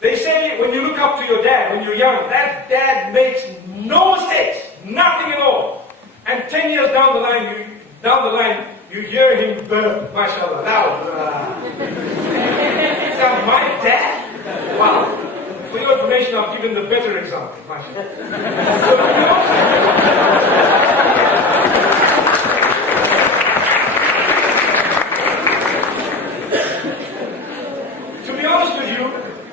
They say when you look up to your dad, when you're young, that dad makes no mistakes, nothing at all. And 10 years down the line, you hear him burp, mashallah, loud. Is that my dad? Wow. For your information, I've given the better example, mashallah. To be honest with you,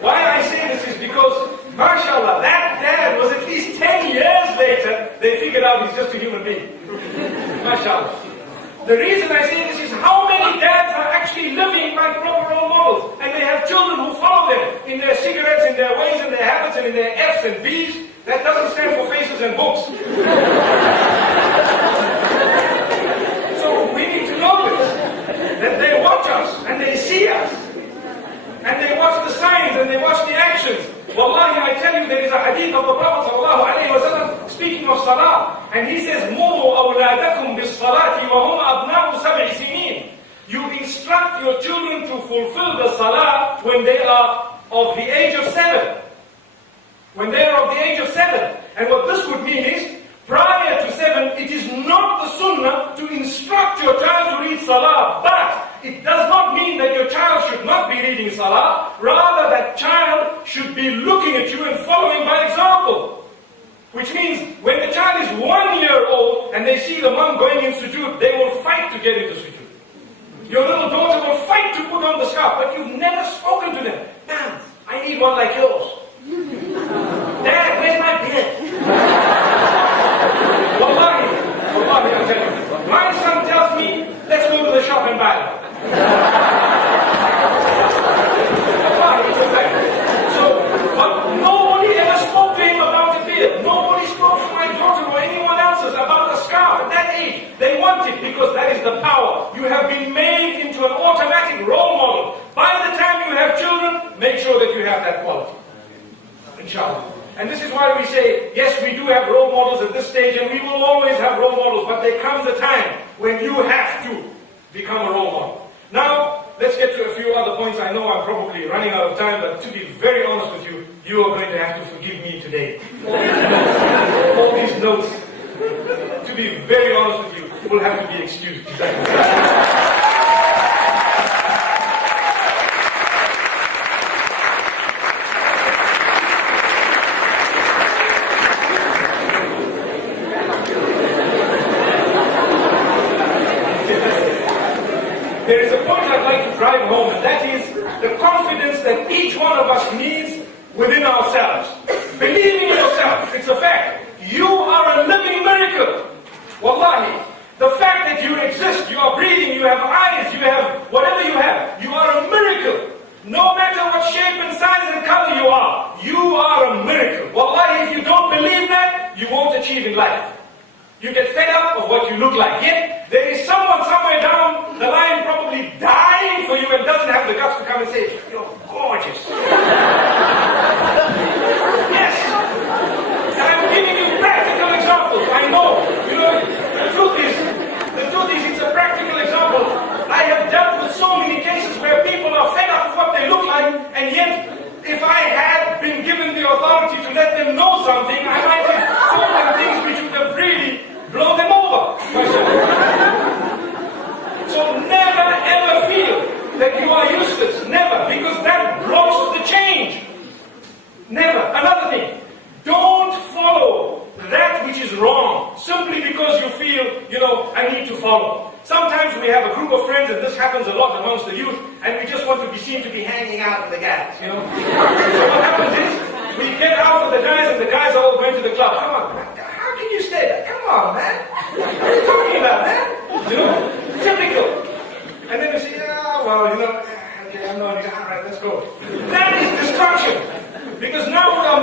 why I say this is because, mashallah, that dad was at least 10 years later, they figured out he's just a human being. Mashallah. The reason I say this is how many dads are actually living like proper role models, and they have children who follow them in their cigarettes, in their ways, in their habits, and in their F's and B's. That doesn't stand for faces and books. So we need to know this, that they watch us, and they see us, and they watch the signs, and they watch the actions. Wallahi, I tell you, there is a hadith of the Prophet ﷺ speaking of salah, and he says, "Muru awladakum bis salati wa hum abna'u sab'i sinin." You instruct your children to fulfill the salah when they are of the age of 7. When they are of the age of 7. And what this would mean is, prior to 7, it is not the sunnah to instruct your child to read salah, but it does not mean that your child should not be reading salah, rather that child should be looking at you and following by example. Which means, when the child is 1 year old and they see the mom going in sujood, they will fight to get into sujood. Your little daughter will fight to put on the scarf, but you've never spoken to them. Damn, I need one like yours. Dad, where's my beard? Wallahi, I'm telling you. My son tells me, let's go to the shop and buy one. Wallahi, it's a fact. So, but nobody ever spoke to him about the beard. Nobody spoke to my daughter or anyone else about the scarf at that age. They want want it because that is the power. You have been made into an automatic role model. By the time you have children, make sure that you have that quality. Inshallah. And this is why we say, yes, we do have role models at this stage, and we will always have role models, but there comes a time when you have to become a role model. Now, let's get to a few other points. I know I'm probably running out of time, but to be very honest with you, you are going to have to forgive me today. All these notes, to be very honest with you, will have to be excused. There is a point I'd like to drive home, and that is the confidence that each one of us needs within ourselves. Believing in yourself, it's a fact. You are a living miracle. Wallahi, the fact that you exist, you are breathing, you have eyes, you have whatever you are a miracle. No matter what shape and size and color you are a miracle. Wallahi, if you don't believe that, you won't achieve in life. You get fed up of what you look like. Yet, there is someone somewhere down the line probably dying for you and doesn't have the guts to come and say, you're gorgeous. Yes. And I'm giving you practical examples. I know. The truth is, it's a practical example. I have dealt with so many cases where people are fed up with what they look like, and yet, if I had been given the authority to let them know something, I might have told them things which would have really blown them over. So never ever feel that you are useless. Never, because that blocks the change. Never. Another thing, don't follow that which is wrong simply because you feel, I need to follow. Sometimes we have a group of friends, and this happens a lot amongst the youth, and we just want to be seen to be hanging out in the gas, So what happens is, we get out with the guys, and the guys are all going to the club. Come on, how can you stay there? Come on, man. What are you talking about, man? Typical. And then you say, okay, I'm not, all right, let's go. That is destruction. Because now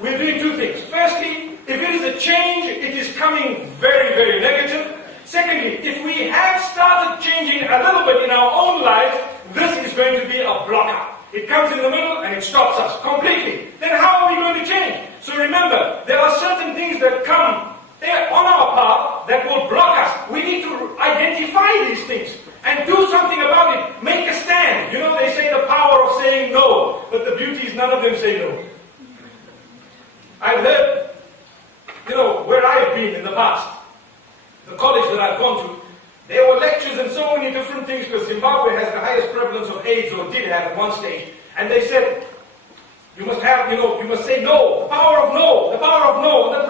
we're doing two things. Firstly, if it is a change, it is coming very, very negative. Secondly, if we have started changing a little bit in our own lives, this is going to be a blocker. It comes in the middle and it stops us completely. Then how are we going to change? So remember, there are certain things that come on our path that will block us. We need to identify these things and do something about it. Make a stand. They say the power of saying no, but the beauty is none of them say no. I've heard, where I've been in the past, the college that I've gone to, there were lectures and so many different things, because Zimbabwe has the highest prevalence of AIDS, or did have at one stage. And they said, you must say no, the power of no, the power of no. And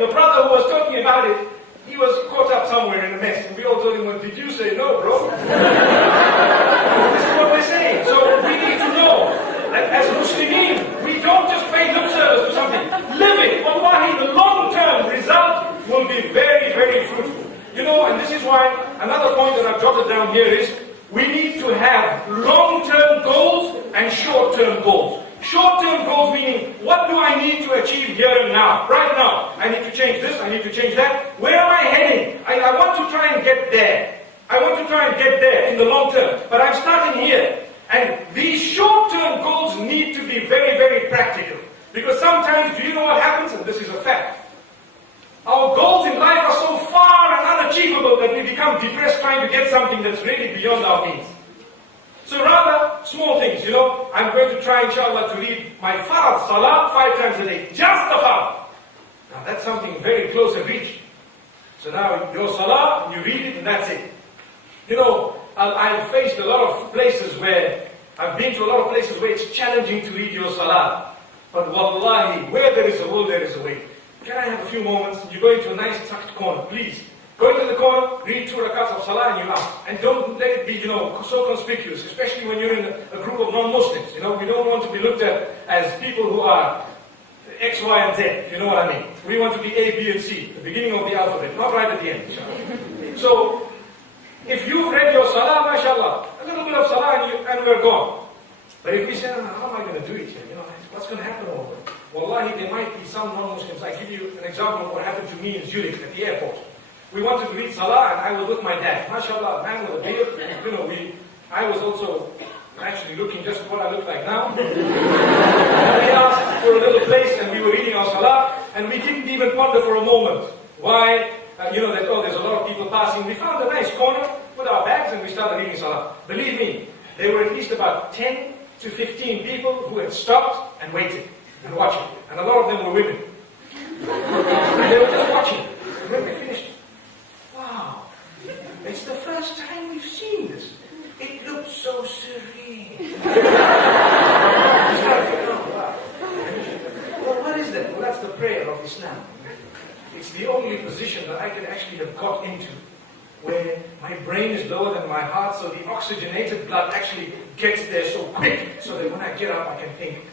the brother who was talking about it, he was caught up somewhere in a mess. And we all told him, well, did you say no, bro? This is what we're saying. So we need to know that as Muslimin, we don't just pay lip service to something. Live it. Wallahi, the long-term result will be very, very fruitful. And this is why another point that I've jotted down here is we need to have long-term goals and short-term goals. Short-term goals meaning, what do I need to achieve here and now? Right now, I need to change this, I need to change that. Where am I heading? I want to try and get there. I want to try and get there in the long term. But I'm starting here. And these short-term goals need to be very, very practical. Because sometimes, do you know what happens? And this is a fact. Our goals in life are so far and unachievable that we become depressed trying to get something that's really beyond our means. So rather, small things, I'm going to try, inshallah, to read my farad, salah, 5 times a day. Just the farad. Now that's something very close and reach. So now, your salah, you read it and that's it. I've faced a lot of places where, I've been to a lot of places where it's challenging to read your salah. But wallahi, where there is a will, there is a way. Can I have a few moments? You go into a nice tucked corner, please. Go into the corner, read 2 rakats of salah and you ask. And don't let it be, so conspicuous, especially when you're in a group of non-Muslims. We don't want to be looked at as people who are X, Y, and Z, if you know what I mean. We want to be A, B, and C, the beginning of the alphabet, not right at the end, inshallah. So, if you've read your salah, mashallah, a little bit of salah and we're gone. But if we say, how am I going to do it here? What's going to happen over there? Wallahi, there might be some non-Muslims. I give you an example of what happened to me in Zurich at the airport. we wanted to read Salah, and I was with my dad. MashaAllah, man with a beard. I was also actually looking just what I look like now. And they asked for a little place, and we were reading our Salah, and we didn't even ponder for a moment why, that, there's a lot of people passing. We found a nice corner, put our bags, and we started reading Salah. Believe me, there were at least about 10 to 15 people who had stopped and waited and watching. And a lot of them were women. And they were just watching. And when we finished, wow, it's the first time we've seen this. It looks so serene. Well, what is that? Well, that's the prayer of Islam. It's the only position that I can actually have got into where my brain is lower than my heart, so the oxygenated blood actually gets there so quick, so that when I get up, I can think.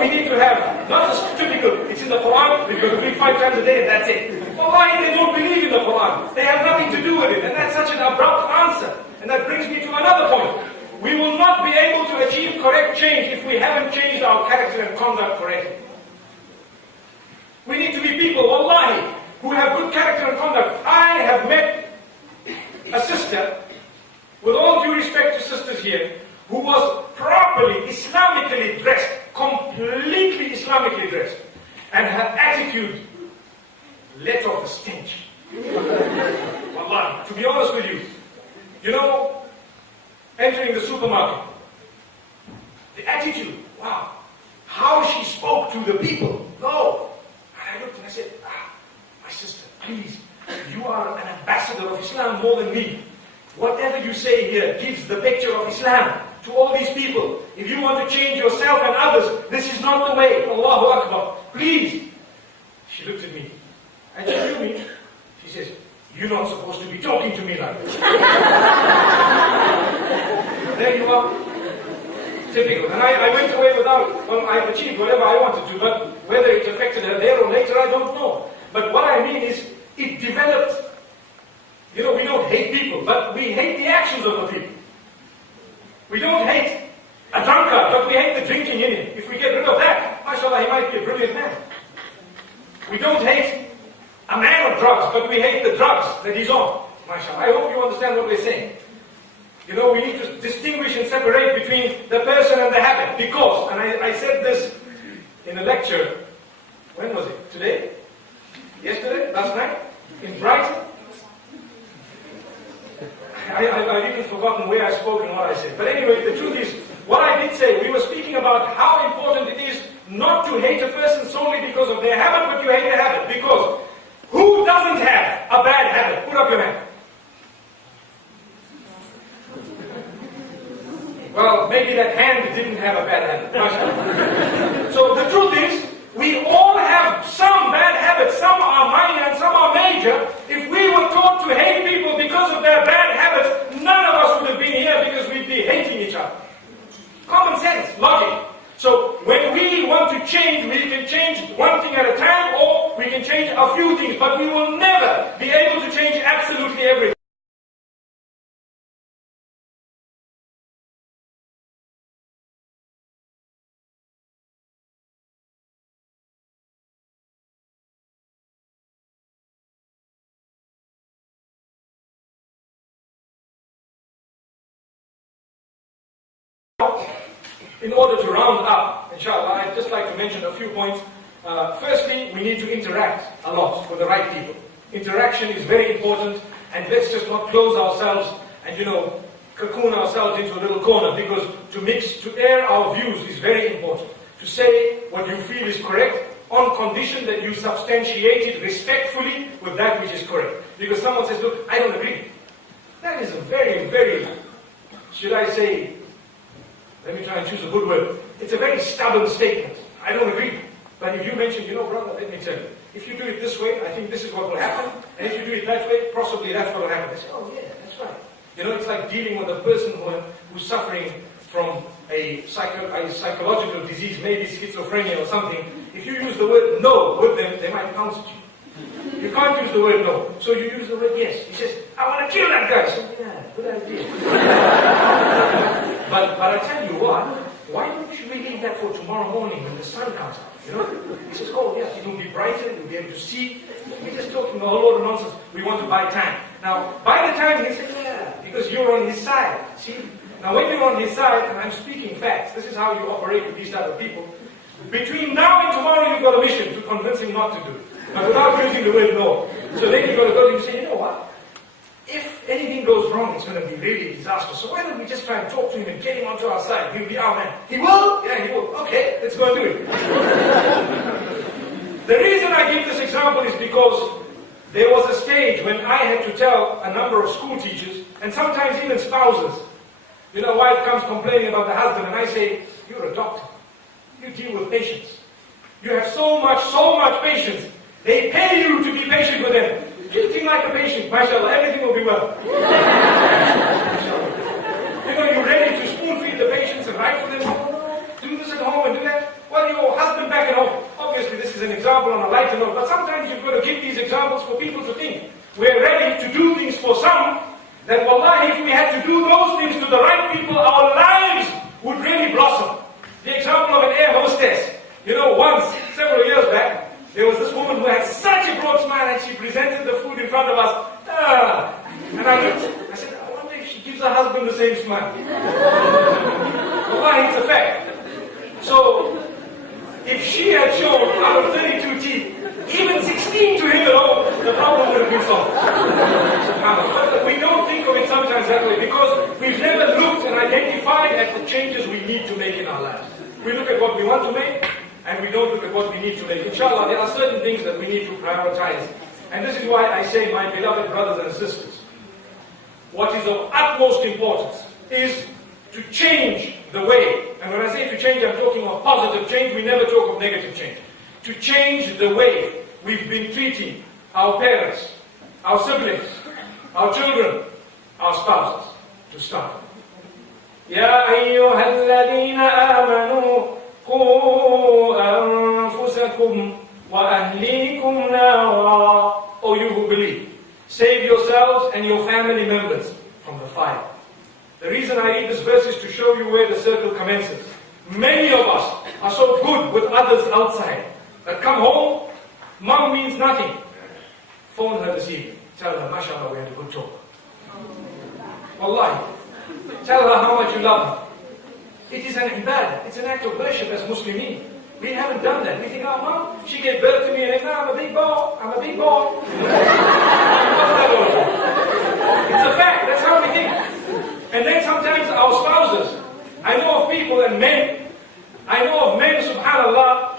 We need to have, not just typical, it's in the Quran, we've got to read 5 times a day and that's it. Well, why they don't believe in the Quran? They have nothing to do with it, and that's such an abrupt answer. And that brings me to another point. We will not be able to achieve correct change if we haven't changed our character and conduct correctly. We need to be people, wallahi, who have good character and conduct. I have met a sister, with all due respect to sisters here, who was properly Islamically dressed, completely Islamically dressed, and her attitude let off the stench. Wallahi, to be honest with you, entering the supermarket, the attitude, wow, how she spoke to the people, no. And I looked and I said, my sister, please, you are an ambassador of Islam more than me. Whatever you say here gives the picture of Islam to all these people. If you want to change yourself and others, this is not the way. Allahu Akbar. Please. She looked at me. And she knew me. She says, you're not supposed to be talking to me like this. There you are. Typical. And I went away without, I've achieved whatever I wanted to, but whether it affected her there or later, I don't know. But what I mean is, it developed. We don't hate people, but we hate the actions of the people. We don't hate a drunkard, but we hate the drinking in him. If we get rid of that, mashallah, he might be a brilliant man. We don't hate a man of drugs, but we hate the drugs that he's on. Mashallah. I hope you understand what we're saying. We need to distinguish and separate between the person and the habit. Because, and I said this in a lecture, when was it? Today? Yesterday? Last night? In Brighton? I've even forgotten where I spoke and what I said. But anyway, the truth is, what I did say, we were speaking about how important it is not to hate a person solely because of their habit, but you hate their habit. Because who doesn't have a bad habit? Put up your hand. Well, maybe that hand didn't have a bad habit. So the truth is, we all have some bad habits. Some are minor and some are major. If we were taught to hate people because of their bad habits, none of us would have been here because we'd be hating each other. Common sense, logic. So when we want to change, we can change one thing at a time, or we can change a few things, but we will never be able to change absolutely everything. In order to round up, inshallah, I'd just like to mention a few points. Firstly, we need to interact a lot with the right people. Interaction is very important, and let's just not close ourselves and, cocoon ourselves into a little corner, because to air our views is very important. To say what you feel is correct on condition that you substantiate it respectfully with that which is correct. Because someone says, look, I don't agree. That is a very, very, should I say, let me try and choose a good word. It's a very stubborn statement. I don't agree. But if you mention, brother, let me tell you. If you do it this way, I think this is what will happen. And if you do it that way, possibly that's what will happen. They say, oh yeah, that's right. It's like dealing with a person who's suffering from a psychological disease, maybe schizophrenia or something. If you use the word no with them, they might pounce at you. You can't use the word no. So you use the word yes. He says, I want to kill that guy. So, yeah, good idea. But I tell you what, why don't we leave that for tomorrow morning when the sun comes out? You know? He says, oh yes, it will be brighter, you'll be able to see. We're just talking a whole lot of nonsense. We want to buy time. Now, by the time he said, yeah, because you're on his side. See? Now when you're on his side, and I'm speaking facts, this is how you operate with these type of people. Between now and tomorrow, you've got a mission to convince him not to do it. But without using the word no. So then you've got to go to him and say, you know what? If anything goes wrong, it's going to be really a disaster. So why don't we just try and talk to him and get him onto our side? He'll be our man. He will? Yeah, he will. Okay, let's go and do it. The reason I give this example is because there was a stage when I had to tell a number of school teachers, and sometimes even spouses, you know, wife comes complaining about the husband, and I say, you're a doctor. You deal with patients. You have so much patience. They pay you to be patient with them. Treat him like a patient, mashallah, everything will be well. You know, you're ready to spoon feed the patients and write for them, do this at home and do that. Well, your husband back at home. Obviously, this is an example on a lighter note, but sometimes you've got to give these examples for people to think. We're ready to do things for some, that wallahi, if we had to do those things to the right people, our lives would really blossom. The example of an air hostess. You know, once, several years back, there was this woman who had such a broad smile and she presented the food in front of us. And I looked, I said, I wonder if she gives her husband the same smile. Wallahi, it's a fact. So, if she had shown out of 32 teeth, even 16 to him at home, the problem would have been solved. But we don't think of it sometimes that way because we've never looked and identified at the changes we need to make in our lives. We look at what we want to make, and we don't look at what we need to make. Inshallah, there are certain things that we need to prioritize. And this is why I say, my beloved brothers and sisters, what is of utmost importance is to change the way. And when I say to change, I'm talking of positive change. We never talk of negative change. To change the way we've been treating our parents, our siblings, our children, our spouses. To start. يا أيها الذين آمنوا قوا أنفسكم وأهليكم نارا. O you who believe, save yourselves and your family members from the fire. The reason I read this verse is to show you where the circle commences. Many of us are so good with others outside that come home, mom means nothing. Phone her this evening. Tell her, mashallah, we had a good talk. Wallahi. Tell her how much you love her. It is an ibadah. It's an act of worship as Muslimin. We haven't done that. We think, oh, mom, she gave birth to me and now I'm a big boy. I'm a big boy. It's a fact. That's how we think. And then sometimes our spouses. I know of people and men. I know of men, subhanallah,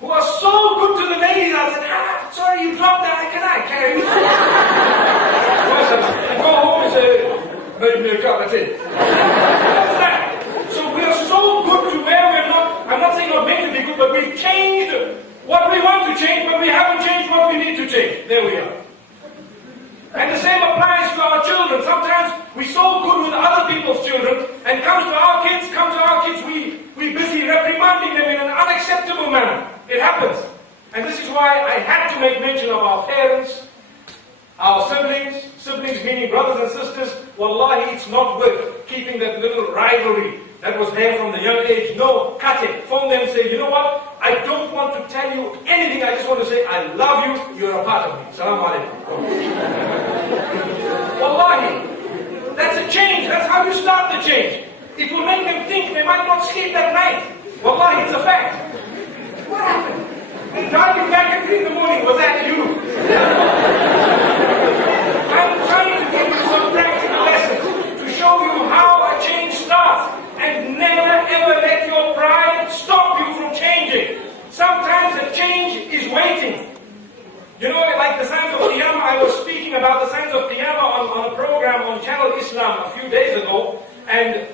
who are so good to the ladies. I said, sorry, you dropped that. Can I carry you? And go home and say, made me a cup, that's it. That's that. So we are so good to where we're not. I'm not saying we're meant to be good, but we've changed what we want to change, but we haven't changed what we need to change. There we are. And the same applies to our children. Sometimes we're so good with other people's children, and come to our kids, we're busy reprimanding them in an unacceptable manner. It happens. And this is why I had to make mention of our parents, our siblings meaning brothers and sisters. Wallahi, it's not worth keeping that little rivalry that was there from the young age. No, cut it. Phone them and say, you know what? I don't want to tell you anything. I just want to say, I love you. You're a part of me. Salaam alaikum. Wallahi, that's a change. That's how you start the change. It will make them think they might not sleep that night. Wallahi, it's a fact. What happened? They driving back at 3 in the morning. Was that you? I'm trying to give you some practical lessons to show you how a change starts. And never ever let your pride stop you from changing. Sometimes a change is waiting. You know, like the signs of Qiyamah, I was speaking about the signs of Qiyamah on a program on Channel Islam a few days ago, and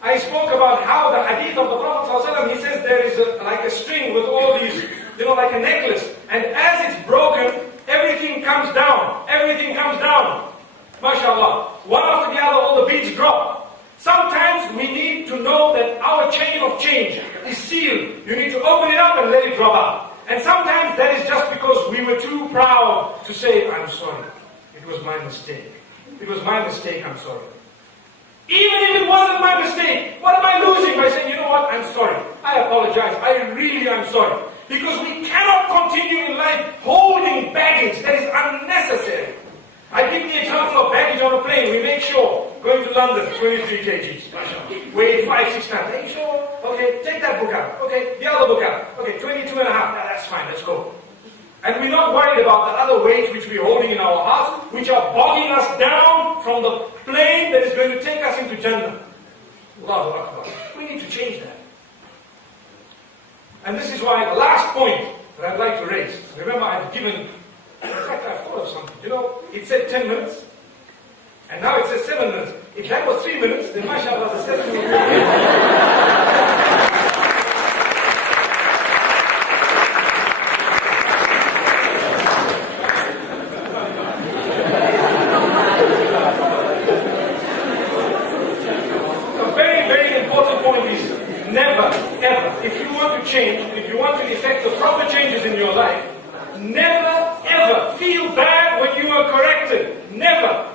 I spoke about how the hadith of the Prophet ﷺ, he says there is like a string with all these, you know, like a necklace, and as it's broken, everything comes down. Everything comes down. MashaAllah. One after the other, all the beads drop. Sometimes we need to know that our chain of change is sealed. You need to open it up and let it drop out. And sometimes that is just because we were too proud to say, I'm sorry. It was my mistake. It was my mistake, I'm sorry. Even if it wasn't my mistake, what am I losing by saying, you know what, I'm sorry, I apologize, I really am sorry. Because we cannot continue in life holding baggage that is unnecessary. I give the example of baggage on a plane. We make sure, going to London, 23 kgs. Weigh 5-6 times. Are you sure? Okay, take that book out. Okay, the other book out. Okay, 22 and a half. That's fine, let's go. And we're not worried about the other weights which we're holding in our hearts, which are bogging us down from the plane that is going to take us into Jannah. Allahu Akbar. We need to change that. And this is why the last point that I'd like to raise. Remember, I've given, in fact, I've thought of something. You know, it said 10 minutes, and now it says 7 minutes. If that was 3 minutes, then mashallah, the 7 minutes. Change, if you want to effect the proper changes in your life, never ever feel bad when you are corrected. Never.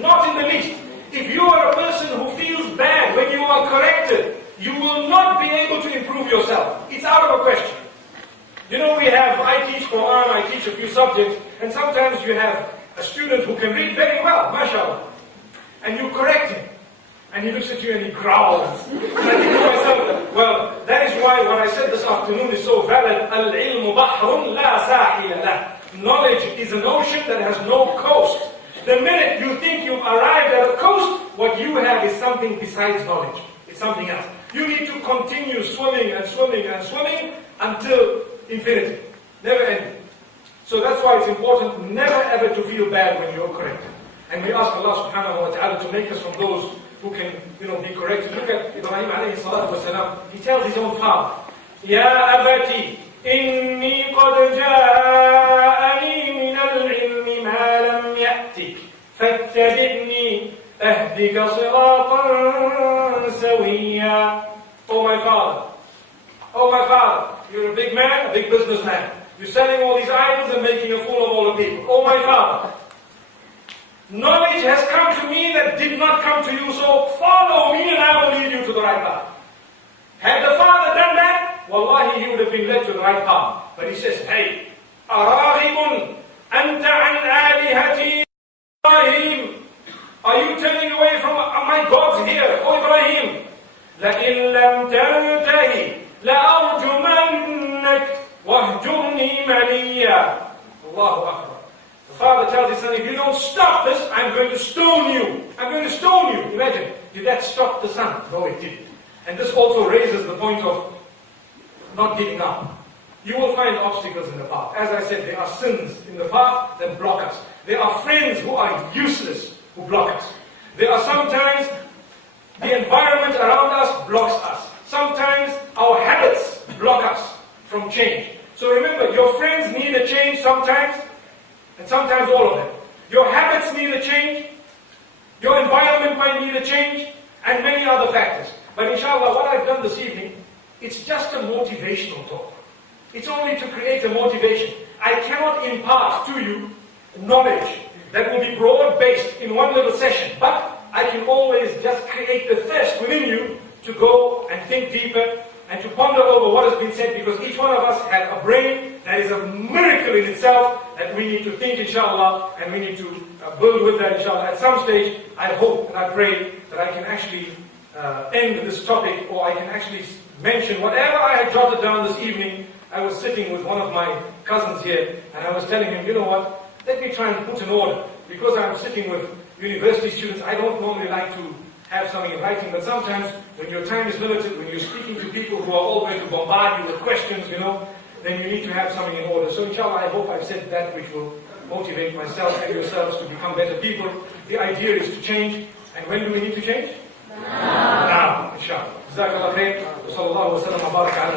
Not in the least. If you are a person who feels bad when you are corrected, you will not be able to improve yourself. It's out of a question. You know, I teach Quran, I teach a few subjects, and sometimes you have a student who can read very well, mashallah, and you correct him. And he looks at you and he growls. And I think to myself, well, that is why what I said this afternoon is so valid. Al-ilmu bahrun la sahila lah. Knowledge is an ocean that has no coast. The minute you think you've arrived at a coast, what you have is something besides knowledge. It's something else. You need to continue swimming and swimming and swimming until infinity. Never ending. So that's why it's important never ever to feel bad when you're corrected. And we ask Allah subhanahu wa ta'ala to make us from those who can, be corrected. Look at Ibrahim alayhi salatu wasalam. He tells his own father, Ya abati, inni qad ja'ani min al-ilmi ma lam ya'tik, fattabi'ni ahdika siratan sawiyya. Oh my father, you're a big man, a big businessman. You're selling all these idols and making a fool of all the people. Oh my father, knowledge has come to me that did not come to you, so follow me and I will lead you to the right path. Had the father done that, wallahi, he would have been led to the right path. But he says, hey, أَرَاغِبٌ أَنْتَ عَنْ آلِهَتِي Ibrahim, are you turning away from my gods here? Oh Ibrahim, لَإِن لَمْ تَنْتَهِ لَأَرْجُمَنَّكَ وَاهْجُرْنِي مَلِيًّا. Allahu Akbar. The father tells his son, if you don't stop this, I'm going to stone you. I'm going to stone you. Imagine, did that stop the son? No, it didn't. And this also raises the point of not giving up. You will find obstacles in the path. As I said, there are sins in the path that block us. There are friends who are useless who block us. There are sometimes the environment around us blocks us. Sometimes our habits block us from change. So remember, your friends need a change sometimes, and sometimes all of them. Your habits need a change, your environment might need a change, and many other factors. But inshallah, what I've done this evening, it's just a motivational talk. It's only to create a motivation. I cannot impart to you knowledge that will be broad-based in one little session, but I can always just create the thirst within you to go and think deeper and to ponder over what has been said, because each one of us has a brain that is a miracle in itself that we need to think, inshallah, and we need to build with that, inshallah. At some stage, I hope and I pray that I can actually end this topic, or I can actually mention whatever I had jotted down this evening. I was sitting with one of my cousins here, and I was telling him, you know what, let me try and put an order. Because I'm sitting with university students, I don't normally like to have something in writing, but sometimes when your time is limited, when you're speaking to people who are all going to bombard you with questions, then you need to have something in order. So inshallah, I hope I've said that which will motivate myself and yourselves to become better people. The idea is to change. And when do we need to change? Now, inshallah. Jazakallah khair. Wa sallallahu wa sallam wa baraka ala